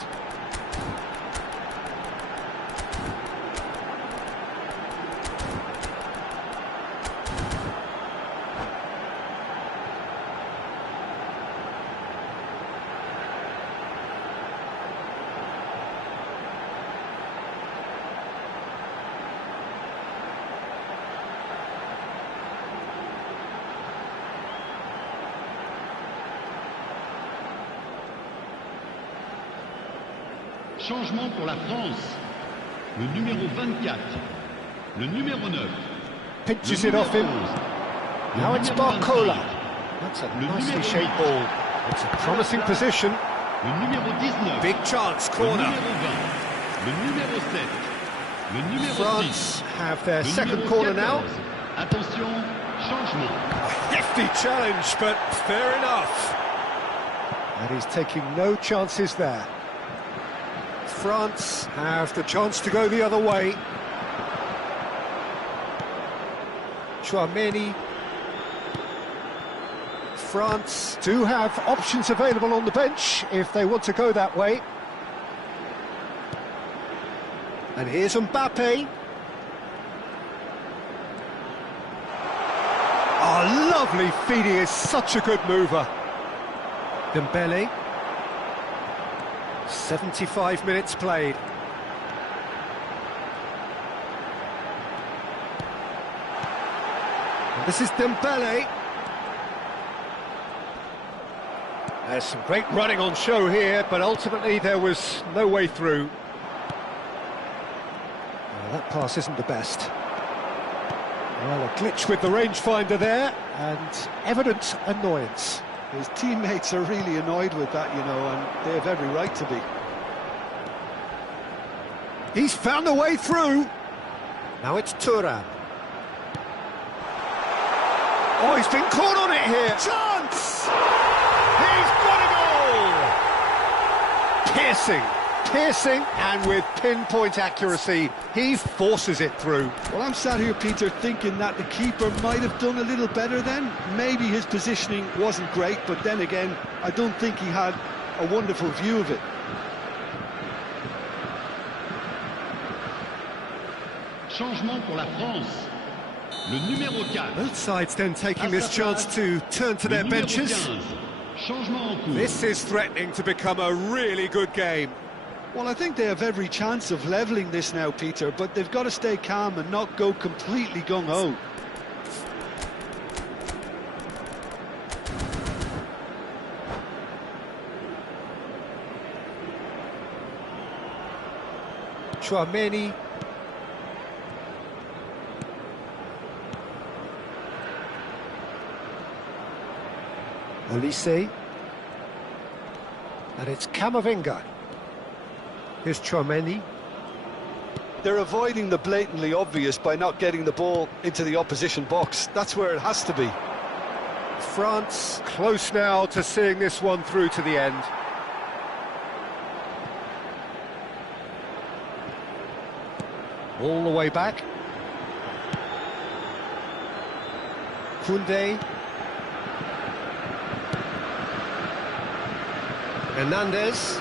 Changement pour la France. Le numéro 24. Le numéro 9. Pinches it off him. Now it's Barcola. That's a nicely shaped ball. It's a promising position. Le numéro 19. Big chance, Le corner. numéro 20. Le numéro 7. Le numéro France 6. have their Le second numéro corner 14. now. Attention, changement. Hefty challenge, but fair enough. And he's taking no chances there. France have the chance to go the other way. Chouameni. France do have options available on the bench if they want to go that way. And here's Mbappe. Oh, lovely feed, he is such a good mover. Dembele. 75 minutes played. And this is Dembele. There's some great running on show here, but ultimately there was no way through. Well, that pass isn't the best. Well, a glitch with the rangefinder there, and evident annoyance. His teammates are really annoyed with that, you know, and they have every right to be. He's found a way through. Now it's Thuram. Oh, he's been caught on it here. Chance! He's got a goal! Piercing, and with pinpoint accuracy, he forces it through. Well, I'm sat here, Peter, thinking that the keeper might have done a little better then. Maybe his positioning wasn't great, but then again, I don't think he had a wonderful view of it. Changement pour la France. Le numéro 4. Both sides then taking this chance to turn to their Le numéro benches. 15. Changement en cours. This is threatening to become a really good game. Well, I think they have every chance of levelling this now, Peter, but they've got to stay calm and not go completely gung-ho. Chouameni. Olise. And it's Camavinga. Here's Chouameni. They're avoiding the blatantly obvious by not getting the ball into the opposition box. That's where it has to be. France close now to seeing this one through to the end. All the way back. Koundé. Hernandez.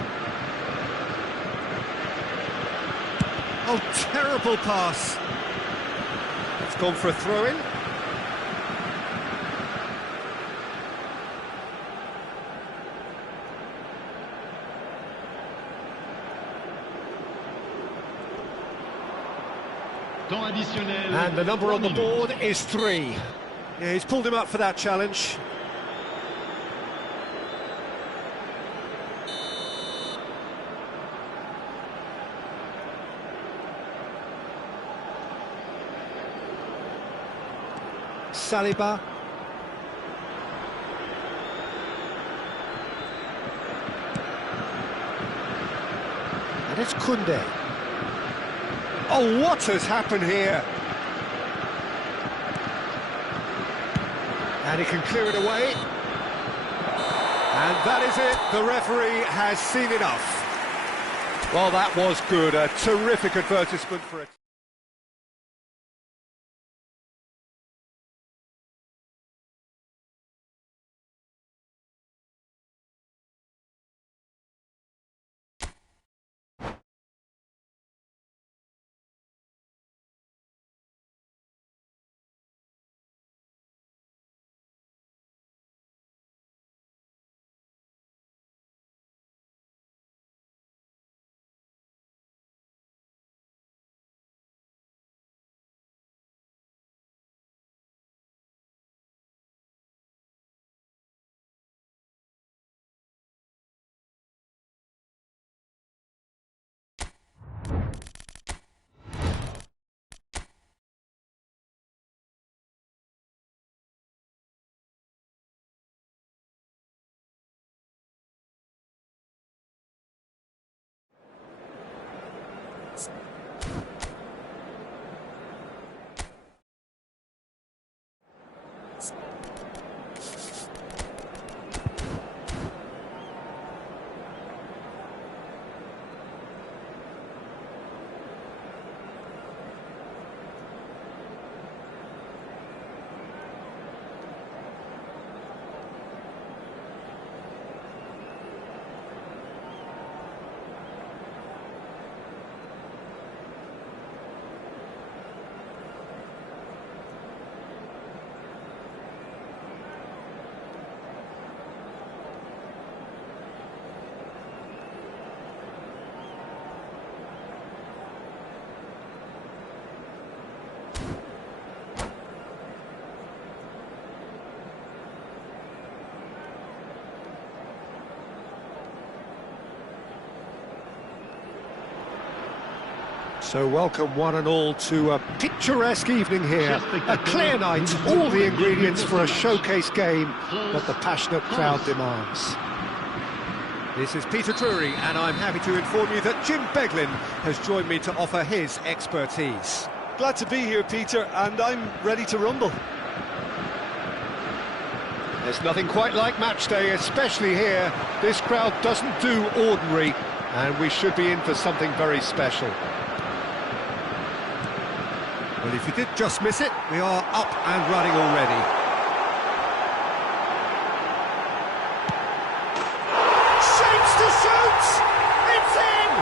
Oh, terrible pass. It's gone for a throw-in. Temps additionnel. And the number 3 on the minutes. board is 3. Yeah, he's pulled him up for that challenge. Saliba. And it's Koundé. Oh, what has happened here? And he can clear it away. And that is it. The referee has seen enough. Well, that was good. A terrific advertisement for it. So welcome one and all to a picturesque evening here, a clear night, all the ingredients for a showcase game that the passionate crowd demands. This is Peter Drury, and I'm happy to inform you that Jim Beglin has joined me to offer his expertise. Glad to be here, Peter, and I'm ready to rumble. There's nothing quite like match day, especially here. This crowd doesn't do ordinary, and we should be in for something very special. Well, if you did just miss it, we are up and running already. Shapes to shoot! It's in!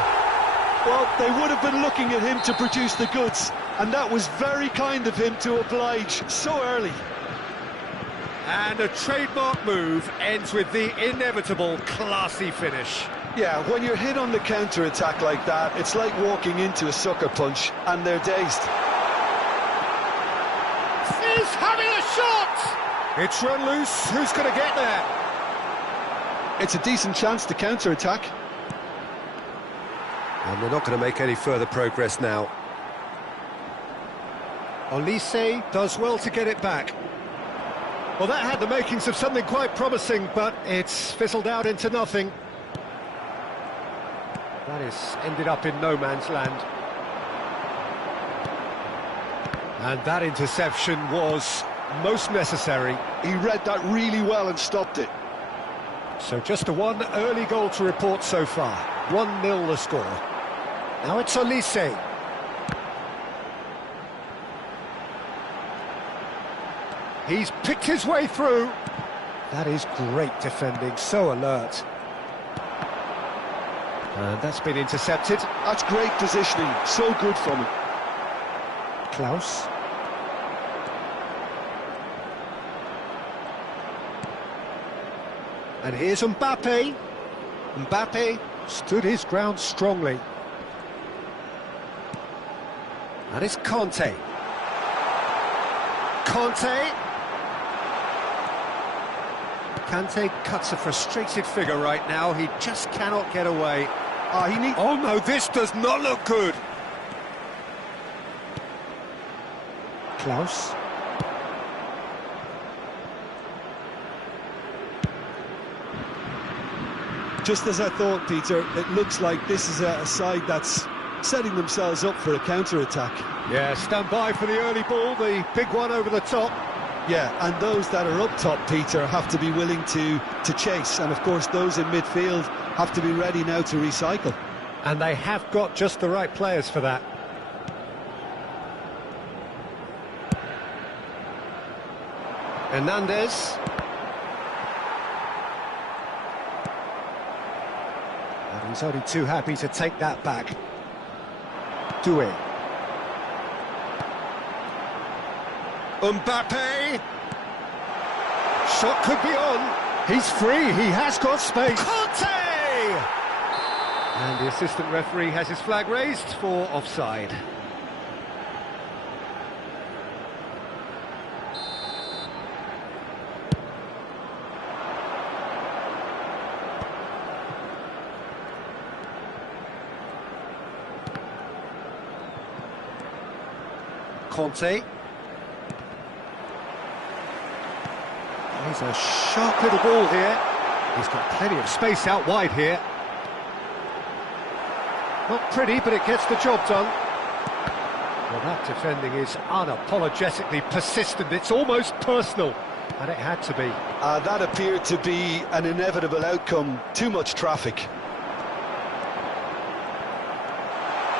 Well, they would have been looking at him to produce the goods, and that was very kind of him to oblige so early. And a trademark move ends with the inevitable classy finish. Yeah, when you're hit on the counter-attack like that, it's like walking into a sucker punch, and they're dazed. He's having a shot! It's run loose. Who's going to get there? It's a decent chance to counter-attack. And they're not going to make any further progress now. Olise does well to get it back. Well, that had the makings of something quite promising, but it's fizzled out into nothing. That has ended up in no man's land. And that interception was most necessary. He read that really well and stopped it. So just a one early goal to report so far. 1-0 the score. Now it's Olise. He's picked his way through. That is great defending, so alert. And that's been intercepted. That's great positioning, so good from him. Klaus. And here's Mbappe. Mbappe stood his ground strongly. That is Conte. Conte. Kante cuts a frustrated figure right now. He just cannot get away. Oh no, this does not look good. Klaus. Just as I thought, Peter, it looks like this is a side that's setting themselves up for a counter-attack. Yeah, stand by for the early ball, the big one over the top. Yeah, and those that are up top, Peter, have to be willing to chase. And, of course, those in midfield have to be ready now to recycle. And they have got just the right players for that. Hernandez. And he's only too happy to take that back. Doué. Mbappe! Shot could be on. He's free, he has got space. Conte! And the assistant referee has his flag raised for offside. Conte. He's a sharp little ball here. He's got plenty of space out wide here. Not pretty, but it gets the job done. Well, that defending is unapologetically persistent. It's almost personal, and it had to be. That appeared to be an inevitable outcome. Too much traffic.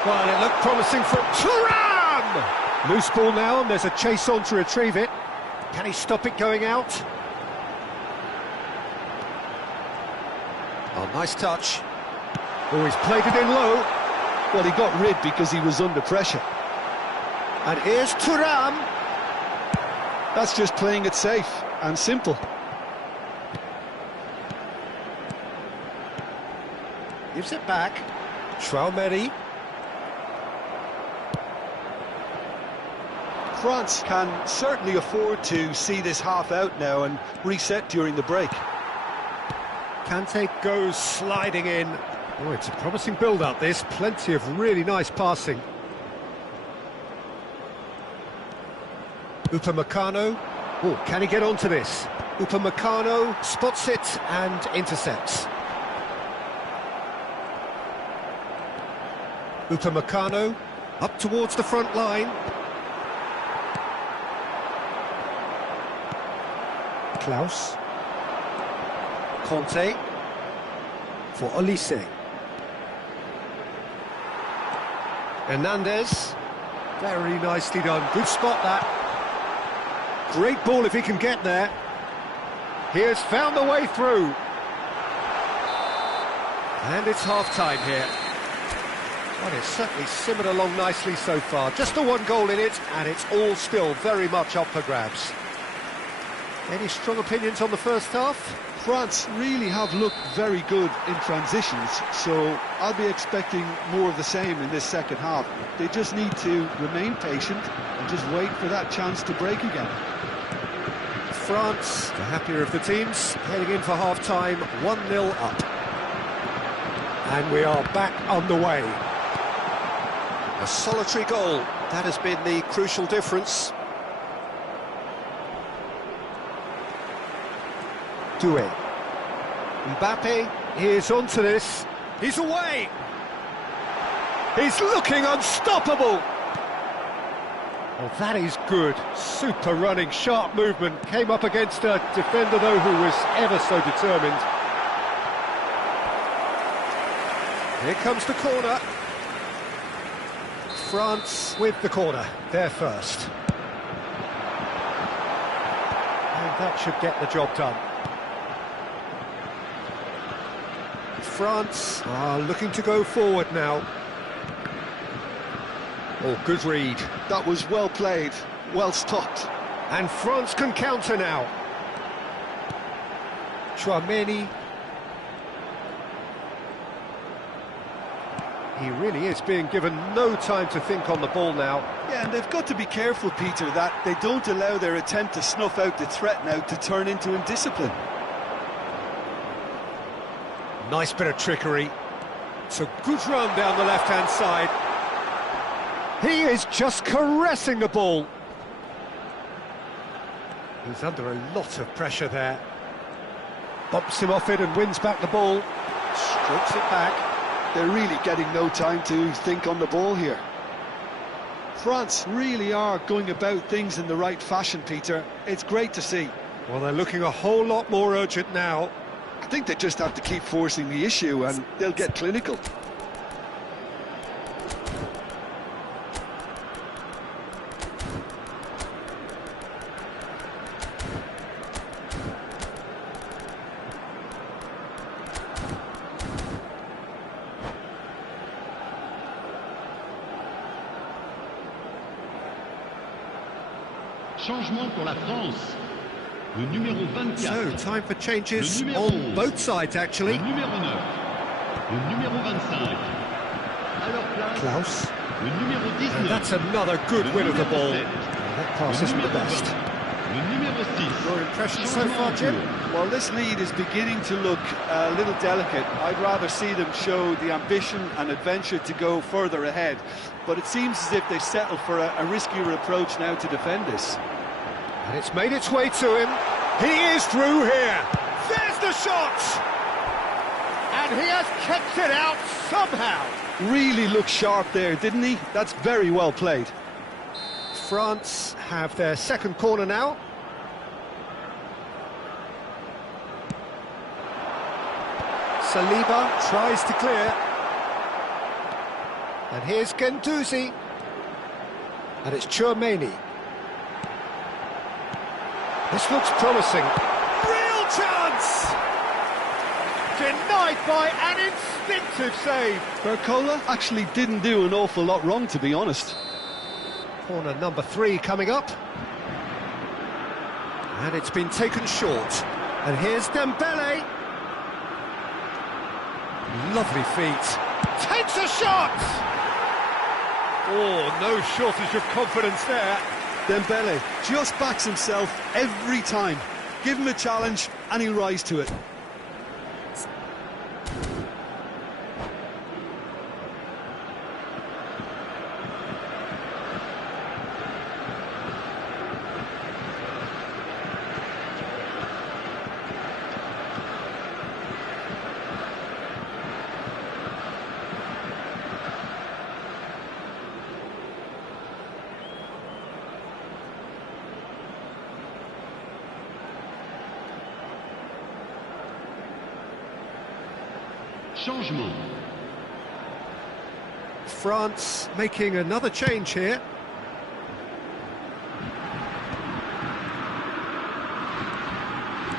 Well, it looked promising from Thuram! Loose ball now, and there's a chase on to retrieve it. Can he stop it going out? Oh, nice touch. Oh, he's played it in low. Well, he got rid because he was under pressure. And here's Thuram. That's just playing it safe and simple. Gives it back. Traoré. France can certainly afford to see this half out now and reset during the break. Kante goes sliding in. Oh, it's a promising build-up, this. Plenty of really nice passing. Upamecano. Oh, can he get onto this? Upamecano spots it and intercepts. Upamecano up towards the front line. Klaus. Conte for Olise. Hernandez. Very nicely done. Good spot that. Great ball if he can get there. He has found the way through. And it's half-time here. Well, it's certainly simmered along nicely so far. Just the one goal in it, and it's all still very much up for grabs. Any strong opinions on the first half? France really have looked very good in transitions, so I'll be expecting more of the same in this second half. They just need to remain patient and just wait for that chance to break again. France, the happier of the teams, heading in for half-time, 1-0 up. And we are back underway. A solitary goal, that has been the crucial difference. Doué. Mbappe is onto this. He's away! He's looking unstoppable! Well, that is good. Super running, sharp movement. Came up against a defender, though, who was ever so determined. Here comes the corner. France with the corner, there first. And that should get the job done. France are looking to go forward now. Oh, good read. That was well played, well stopped. And France can counter now. Chouameni. He really is being given no time to think on the ball now. Yeah, and they've got to be careful, Peter, that they don't allow their attempt to snuff out the threat now to turn into indiscipline. Nice bit of trickery. It's a good run down the left-hand side. He is just caressing the ball. He's under a lot of pressure there. Bumps him off it and wins back the ball. Strokes it back. They're really getting no time to think on the ball here. France really are going about things in the right fashion, Peter. It's great to see. Well, they're looking a whole lot more urgent now. I think they just have to keep forcing the issue and they'll get clinical. Changement pour la France. Le numéro 24. So, time for changes on both sides, actually. Le numéro 9. Le numéro 25. À leur place, Klaus. le numéro 19. And that's another good win of the ball. Le That pass isn't the best. 20. Le numéro 6. Your impression so far, Jim? Well, this lead is beginning to look a little delicate. I'd rather see them show the ambition and adventure to go further ahead. But it seems as if they settle for a riskier approach now to defend this. And it's made its way to him. He is through here. There's the shot! And he has kept it out somehow. Really looked sharp there, didn't he? That's very well played. France have their second corner now. Saliba tries to clear. And here's Guendouzi. And it's Chouameni. This looks promising. Real chance! Denied by an instinctive save. Barcola actually didn't do an awful lot wrong, to be honest. Corner number 3 coming up. And it's been taken short. And here's Dembele. Lovely feet. Takes a shot! Oh, no shortage of confidence there. Dembele just backs himself every time. Give him a challenge and he'll rise to it. Changement. France making another change here.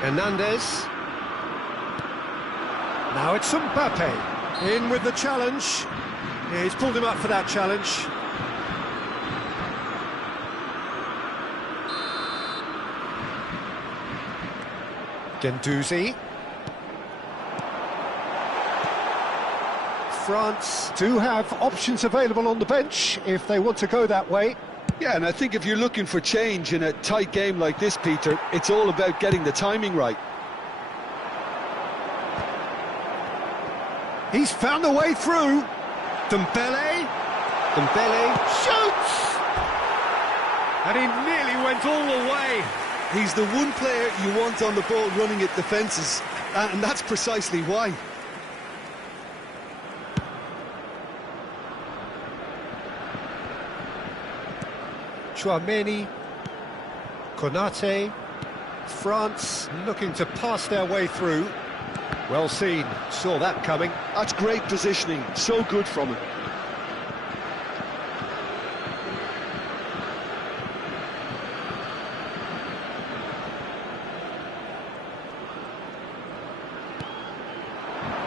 Hernandez. Now it's Mbappe. In with the challenge. Yeah, he's pulled him up for that challenge. Guendouzi. France Do have options available on the bench if they want to go that way. Yeah, and I think if you're looking for change in a tight game like this, Peter, it's all about getting the timing right. He's found a way through. Dembele. Dembele shoots! And he nearly went all the way. He's the one player you want on the ball running at defences, and that's precisely why. Chouameni, Konate, France looking to pass their way through. Well seen, saw that coming. That's great positioning, so good from him.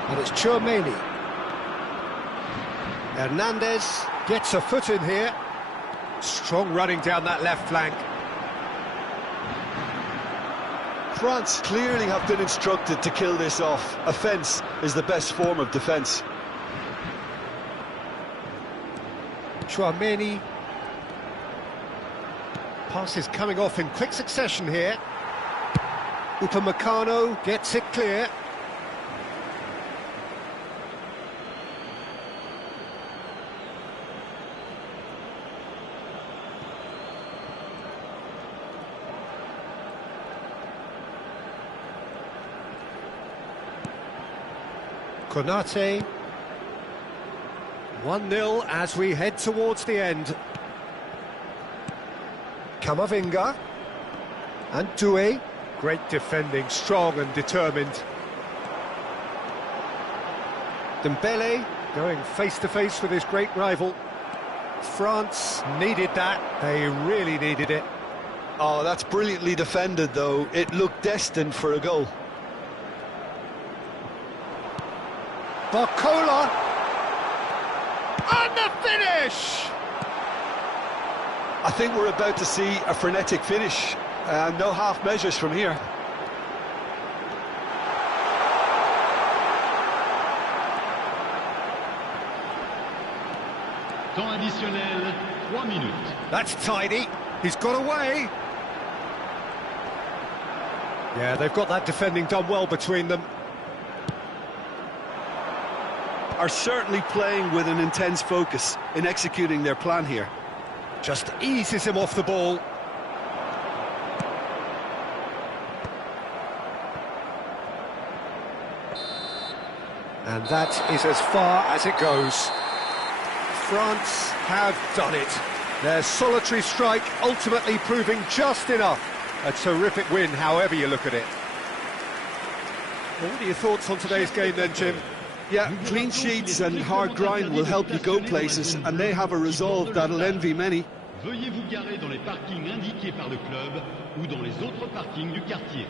And it's Chouameni. Hernandez gets a foot in here. Strong running down that left flank. France clearly have been instructed to kill this off. Offence is the best form of defence. Chouameni. Passes coming off in quick succession here. Upamecano gets it clear. Konate. 1-0 as we head towards the end. Camavinga. And Doué. Great defending, strong and determined. Dembele going face-to-face with his great rival. France needed that, they really needed it. Oh, that's brilliantly defended, though. It looked destined for a goal. Barcola, and the finish! I think we're about to see a frenetic finish. No half measures from here. Temps additionnel, 3 minutes. That's tidy, he's got away. Yeah, they've got that defending done well between them. Are certainly playing with an intense focus in executing their plan here. Just eases him off the ball. And that is as far as it goes. France have done it. Their solitary strike ultimately proving just enough. A terrific win, however you look at it. Well, what are your thoughts on today's game then, Jim? Yeah, clean sheets and hard grind will help you go places, and they have a resolve that'll envy many. Veuillez vous garer dans les parkings indiqués par le club ou dans les autres parkings du quartier.